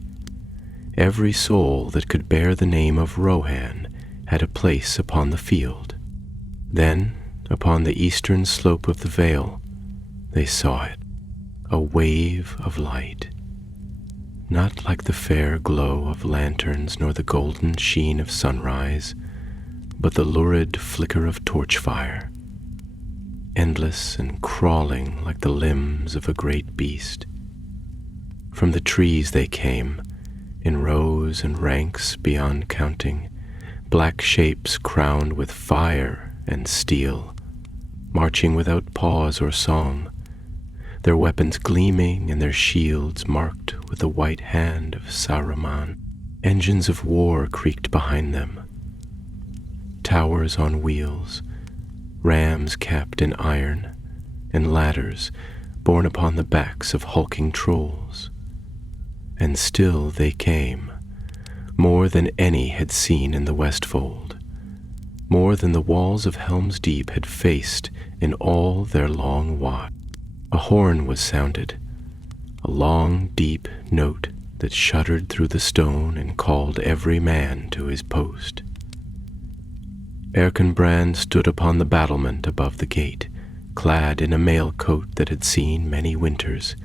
Every soul that could bear the name of Rohan had a place upon the field. Then, upon the eastern slope of the vale, they saw it, a wave of light, not like the fair glow of lanterns nor the golden sheen of sunrise, but the lurid flicker of torch fire, endless and crawling like the limbs of a great beast. From the trees they came, in rows and ranks beyond counting, black shapes crowned with fire and steel, marching without pause or song, their weapons gleaming and their shields marked with the white hand of Saruman. Engines of war creaked behind them, towers on wheels, rams capped in iron, and ladders borne upon the backs of hulking trolls. And still they came, more than any had seen in the Westfold, more than the walls of Helm's Deep had faced in all their long watch. A horn was sounded, a long, deep note that shuddered through the stone and called every man to his post. Erkenbrand stood upon the battlement above the gate, clad in a mail coat that had seen many winters,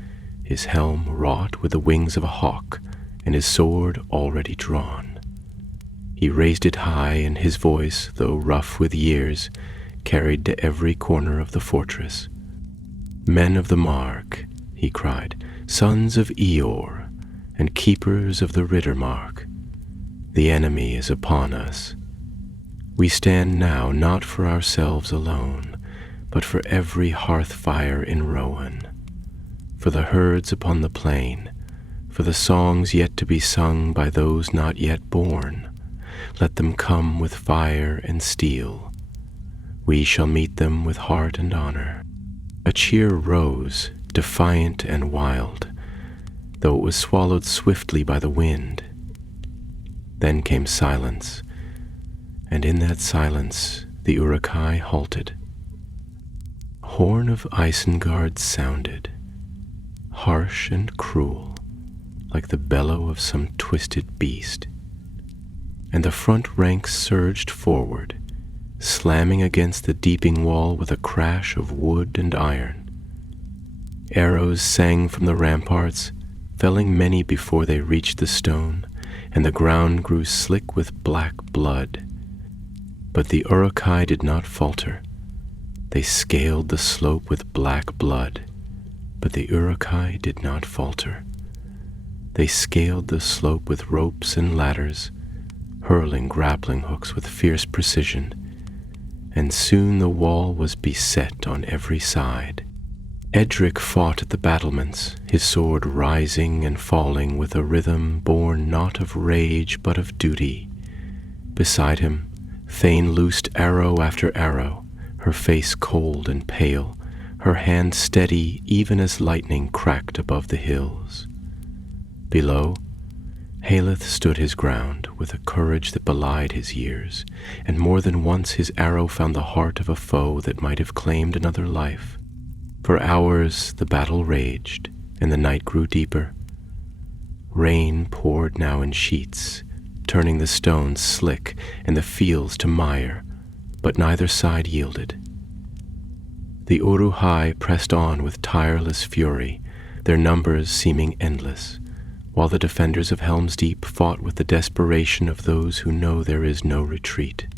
his helm wrought with the wings of a hawk, and his sword already drawn. He raised it high, and his voice, though rough with years, carried to every corner of the fortress. "Men of the Mark," he cried, "sons of Eor, and keepers of the Riddermark, the enemy is upon us. We stand now not for ourselves alone, but for every hearth fire in Rohan, for the herds upon the plain, for the songs yet to be sung by those not yet born. Let them come with fire and steel. We shall meet them with heart and honor." A cheer rose, defiant and wild, though it was swallowed swiftly by the wind. Then came silence, and in that silence the Uruk-hai halted. Horn of Isengard sounded, harsh and cruel, like the bellow of some twisted beast. And the front ranks surged forward, slamming against the deeping wall with a crash of wood and iron. Arrows sang from the ramparts, felling many before they reached the stone, and the ground grew slick with black blood. But the Uruk-hai did not falter. They scaled the slope with black blood, but the Uruk-hai did not falter. They scaled the slope with ropes and ladders, hurling grappling hooks with fierce precision, and soon the wall was beset on every side. Edric fought at the battlements, his sword rising and falling with a rhythm born not of rage but of duty. Beside him, Thane loosed arrow after arrow, her face cold and pale, her hand steady even as lightning cracked above the hills. Below, Haleth stood his ground with a courage that belied his years, and more than once his arrow found the heart of a foe that might have claimed another life. For hours the battle raged, and the night grew deeper. Rain poured now in sheets, turning the stones slick and the fields to mire, but neither side yielded. The Uruk-hai pressed on with tireless fury, their numbers seeming endless, while the defenders of Helm's Deep fought with the desperation of those who know there is no retreat.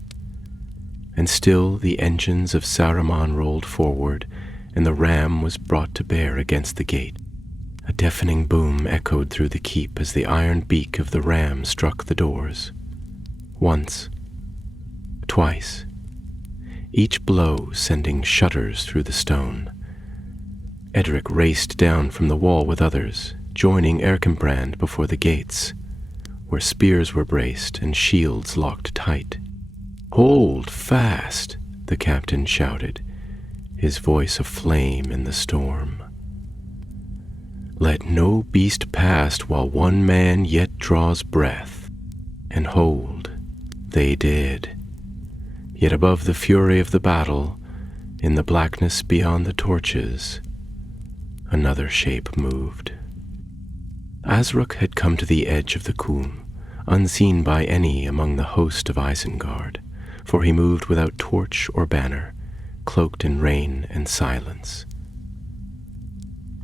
And still the engines of Saruman rolled forward, and the ram was brought to bear against the gate. A deafening boom echoed through the keep as the iron beak of the ram struck the doors. Once, twice, each blow sending shudders through the stone. Edric raced down from the wall with others, joining Erkenbrand before the gates, where spears were braced and shields locked tight. "Hold fast," the captain shouted, his voice aflame in the storm. "Let no beast pass while one man yet draws breath." And hold, they did. Yet above the fury of the battle, in the blackness beyond the torches, another shape moved. Asruk had come to the edge of the Kulm, unseen by any among the host of Isengard, for he moved without torch or banner, cloaked in rain and silence.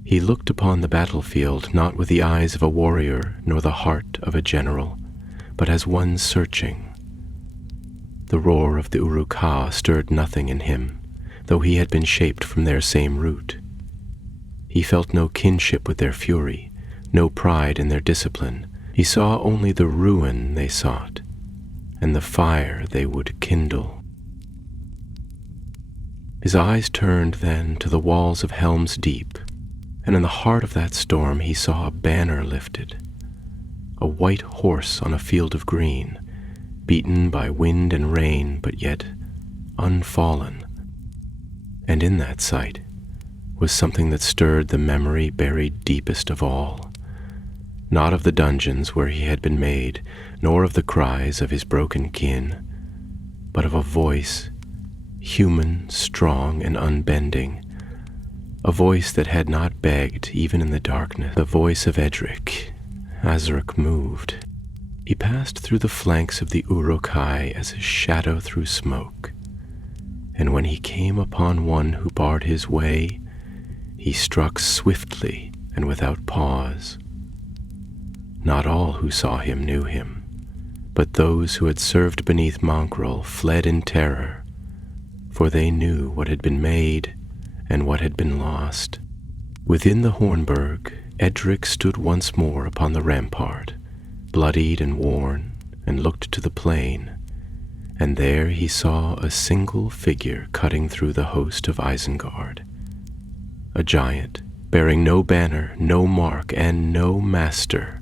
He looked upon the battlefield not with the eyes of a warrior nor the heart of a general, but as one searching. The roar of the Uruk-hai stirred nothing in him, though he had been shaped from their same root. He felt no kinship with their fury, no pride in their discipline. He saw only the ruin they sought, and the fire they would kindle. His eyes turned then to the walls of Helm's Deep, and in the heart of that storm he saw a banner lifted, a white horse on a field of green, beaten by wind and rain, but yet unfallen. And in that sight was something that stirred the memory buried deepest of all, not of the dungeons where he had been made, nor of the cries of his broken kin, but of a voice, human, strong, and unbending, a voice that had not begged even in the darkness, the voice of Edric. Asruk moved. He passed through the flanks of the Uruk-hai as a shadow through smoke, and when he came upon one who barred his way, he struck swiftly and without pause. Not all who saw him knew him, but those who had served beneath Mongrel fled in terror, for they knew what had been made and what had been lost. Within the Hornburg, Edric stood once more upon the rampart, bloodied and worn, and looked to the plain, and there he saw a single figure cutting through the host of Isengard, a giant, bearing no banner, no mark, and no master.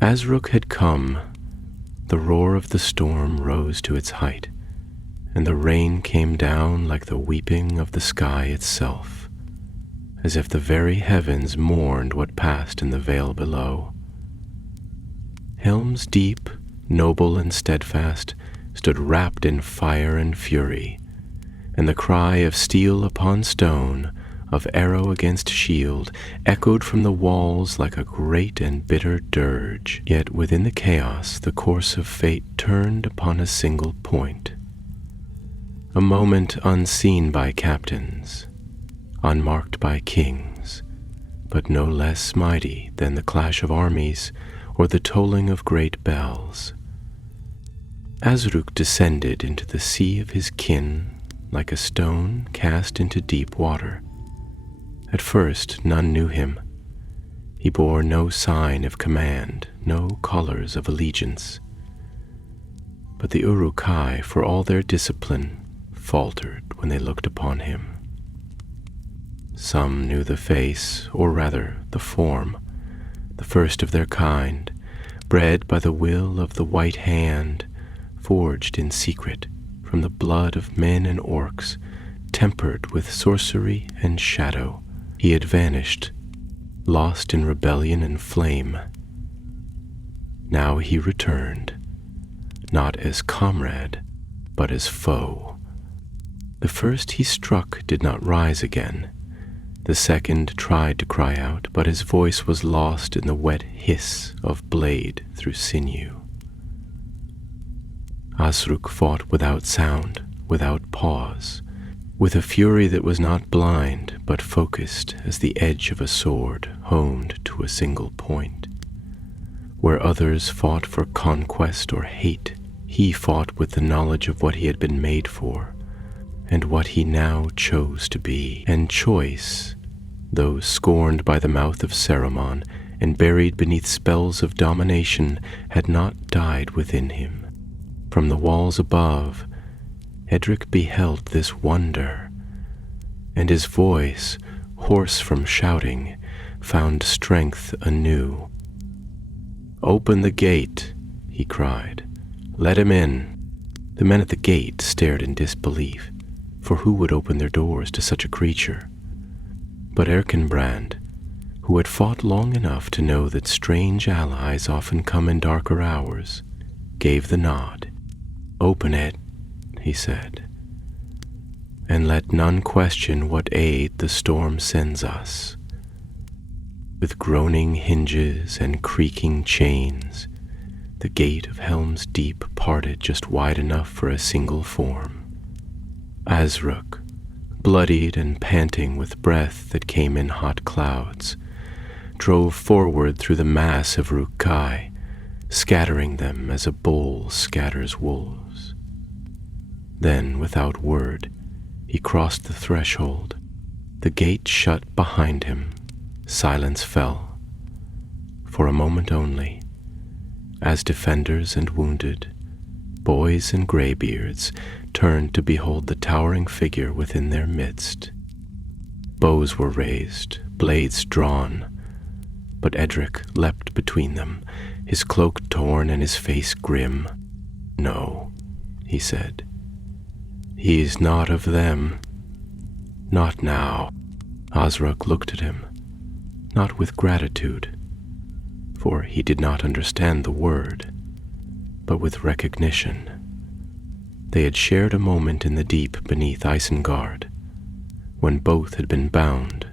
Asruk had come. The roar of the storm rose to its height, and the rain came down like the weeping of the sky itself, as if the very heavens mourned what passed in the vale below. Helm's Deep, noble and steadfast, stood wrapped in fire and fury, and the cry of steel upon stone, of arrow against shield, echoed from the walls like a great and bitter dirge. Yet within the chaos the course of fate turned upon a single point. A moment unseen by captains, unmarked by kings, but no less mighty than the clash of armies or the tolling of great bells. Uruk descended into the sea of his kin like a stone cast into deep water. At first none knew him. He bore no sign of command, no colors of allegiance. But the Uruk-hai, for all their discipline, faltered when they looked upon him. Some knew the face, or rather the form, the first of their kind, bred by the will of the White Hand, forged in secret from the blood of men and orcs, tempered with sorcery and shadow. He had vanished, lost in rebellion and flame. Now he returned, not as comrade, but as foe. The first he struck did not rise again. The second tried to cry out, but his voice was lost in the wet hiss of blade through sinew. Uruk fought without sound, without pause, with a fury that was not blind, but focused as the edge of a sword honed to a single point. Where others fought for conquest or hate, he fought with the knowledge of what he had been made for, and what he now chose to be. And choice, though scorned by the mouth of Saruman and buried beneath spells of domination, had not died within him. From the walls above, Edric beheld this wonder, and his voice, hoarse from shouting, found strength anew. "Open the gate," he cried. "Let him in." The men at the gate stared in disbelief, for who would open their doors to such a creature? But Erkenbrand, who had fought long enough to know that strange allies often come in darker hours, gave the nod. "Open it," he said, "and let none question what aid the storm sends us." With groaning hinges and creaking chains, the gate of Helm's Deep parted just wide enough for a single form. Uruk, bloodied and panting with breath that came in hot clouds, drove forward through the mass of Uruk-hai, scattering them as a bull scatters wolves. Then, without word, he crossed the threshold. The gate shut behind him. Silence fell, for a moment only, as defenders and wounded, boys and graybeards, turned to behold the towering figure within their midst. Bows were raised, blades drawn, but Edric leapt between them, his cloak torn and his face grim. "No," he said, "he is not of them. Not now." Uruk looked at him, not with gratitude, for he did not understand the word, but with recognition. They had shared a moment in the deep beneath Isengard, when both had been bound,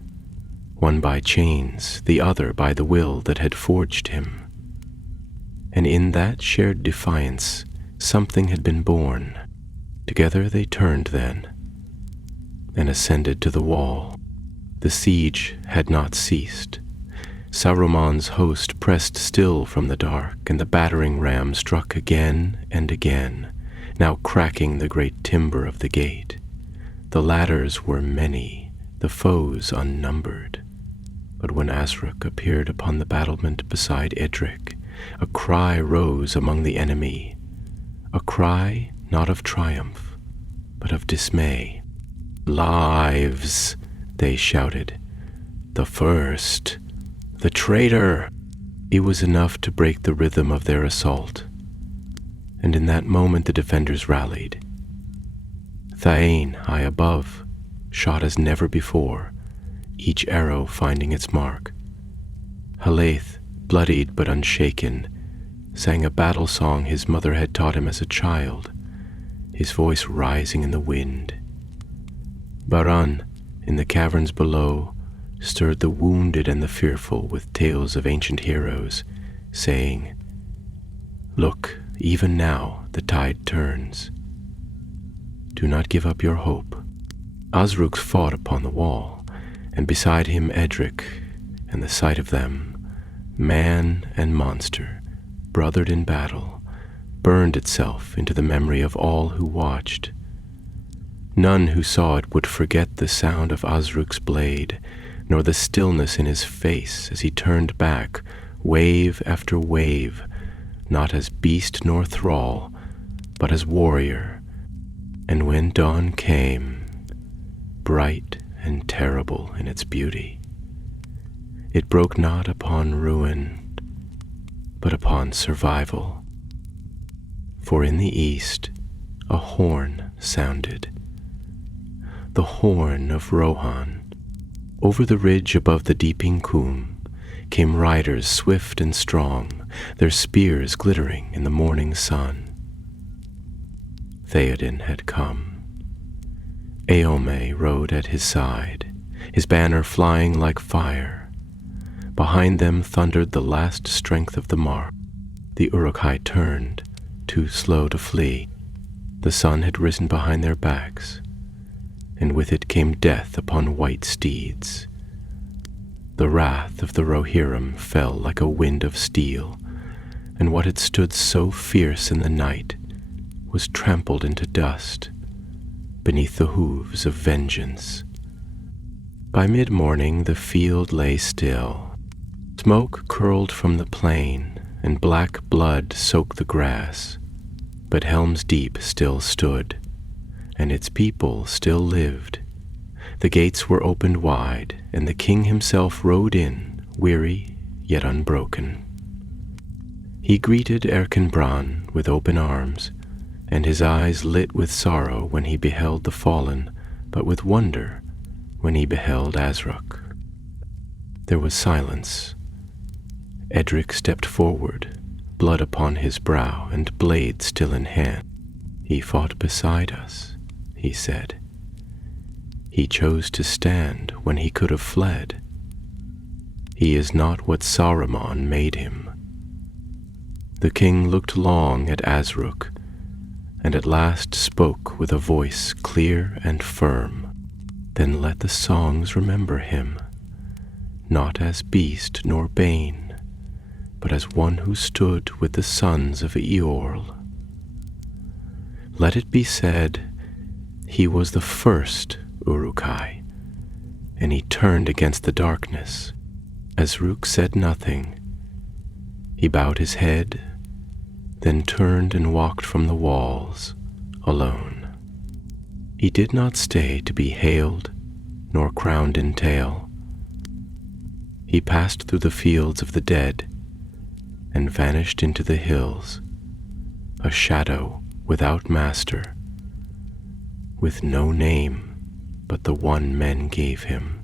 one by chains, the other by the will that had forged him. And in that shared defiance, something had been born. Together they turned then, and ascended to the wall. The siege had not ceased. Saruman's host pressed still from the dark, and the battering ram struck again and again, now cracking the great timber of the gate. The ladders were many, the foes unnumbered. But when Uruk appeared upon the battlement beside Edric, a cry rose among the enemy, a cry not of triumph, but of dismay. "Lives!" they shouted. "The first! The traitor!" It was enough to break the rhythm of their assault, and in that moment the defenders rallied. Thain, high above, shot as never before, each arrow finding its mark. Halaith, bloodied but unshaken, sang a battle song his mother had taught him as a child, his voice rising in the wind. Baran, in the caverns below, stirred the wounded and the fearful with tales of ancient heroes, saying, "Look, even now the tide turns. Do not give up your hope." Osruk fought upon the wall, and beside him Edric, and the sight of them, man and monster, brothered in battle, burned itself into the memory of all who watched. None who saw it would forget the sound of Osruk's blade, nor the stillness in his face as he turned back, wave after wave, not as beast nor thrall, but as warrior. And when dawn came, bright and terrible in its beauty, it broke not upon ruin, but upon survival. For in the east a horn sounded, the horn of Rohan. Over the ridge above the deeping Coombe came riders swift and strong, their spears glittering in the morning sun. Theoden had come. Eome rode at his side, his banner flying like fire. Behind them thundered the last strength of the mark. The Uruk-hai turned, too slow to flee. The sun had risen behind their backs, and with it came death upon white steeds. The wrath of the Rohirrim fell like a wind of steel, and what had stood so fierce in the night was trampled into dust beneath the hooves of vengeance. By mid-morning the field lay still. Smoke curled from the plain, and black blood soaked the grass, but Helm's Deep still stood, and its people still lived. The gates were opened wide, and the king himself rode in, weary yet unbroken. He greeted Erkenbrand with open arms, and his eyes lit with sorrow when he beheld the fallen, but with wonder when he beheld Azruk. There was silence. Edric stepped forward, blood upon his brow and blade still in hand. "He fought beside us," he said. "He chose to stand when he could have fled. He is not what Saruman made him." The king looked long at Azruk, and at last spoke with a voice clear and firm. "Then let the songs remember him, not as beast nor bane, but as one who stood with the sons of Eorl. Let it be said, he was the first Uruk-hai, and he turned against the darkness." Azruk said nothing. He bowed his head, then turned and walked from the walls, alone. He did not stay to be hailed, nor crowned in tale. He passed through the fields of the dead, and vanished into the hills, a shadow without master, with no name but the one men gave him,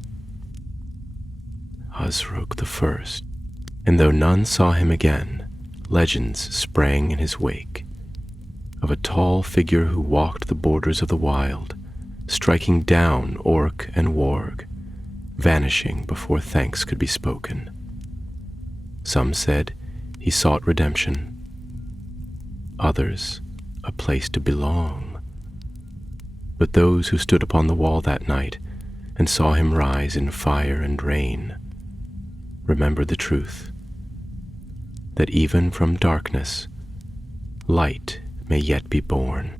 Osruk the First. And though none saw him again, legends sprang in his wake, of a tall figure who walked the borders of the wild, striking down orc and warg, vanishing before thanks could be spoken. Some said he sought redemption, others a place to belong. But those who stood upon the wall that night and saw him rise in fire and rain remembered the truth, that even from darkness light may yet be born.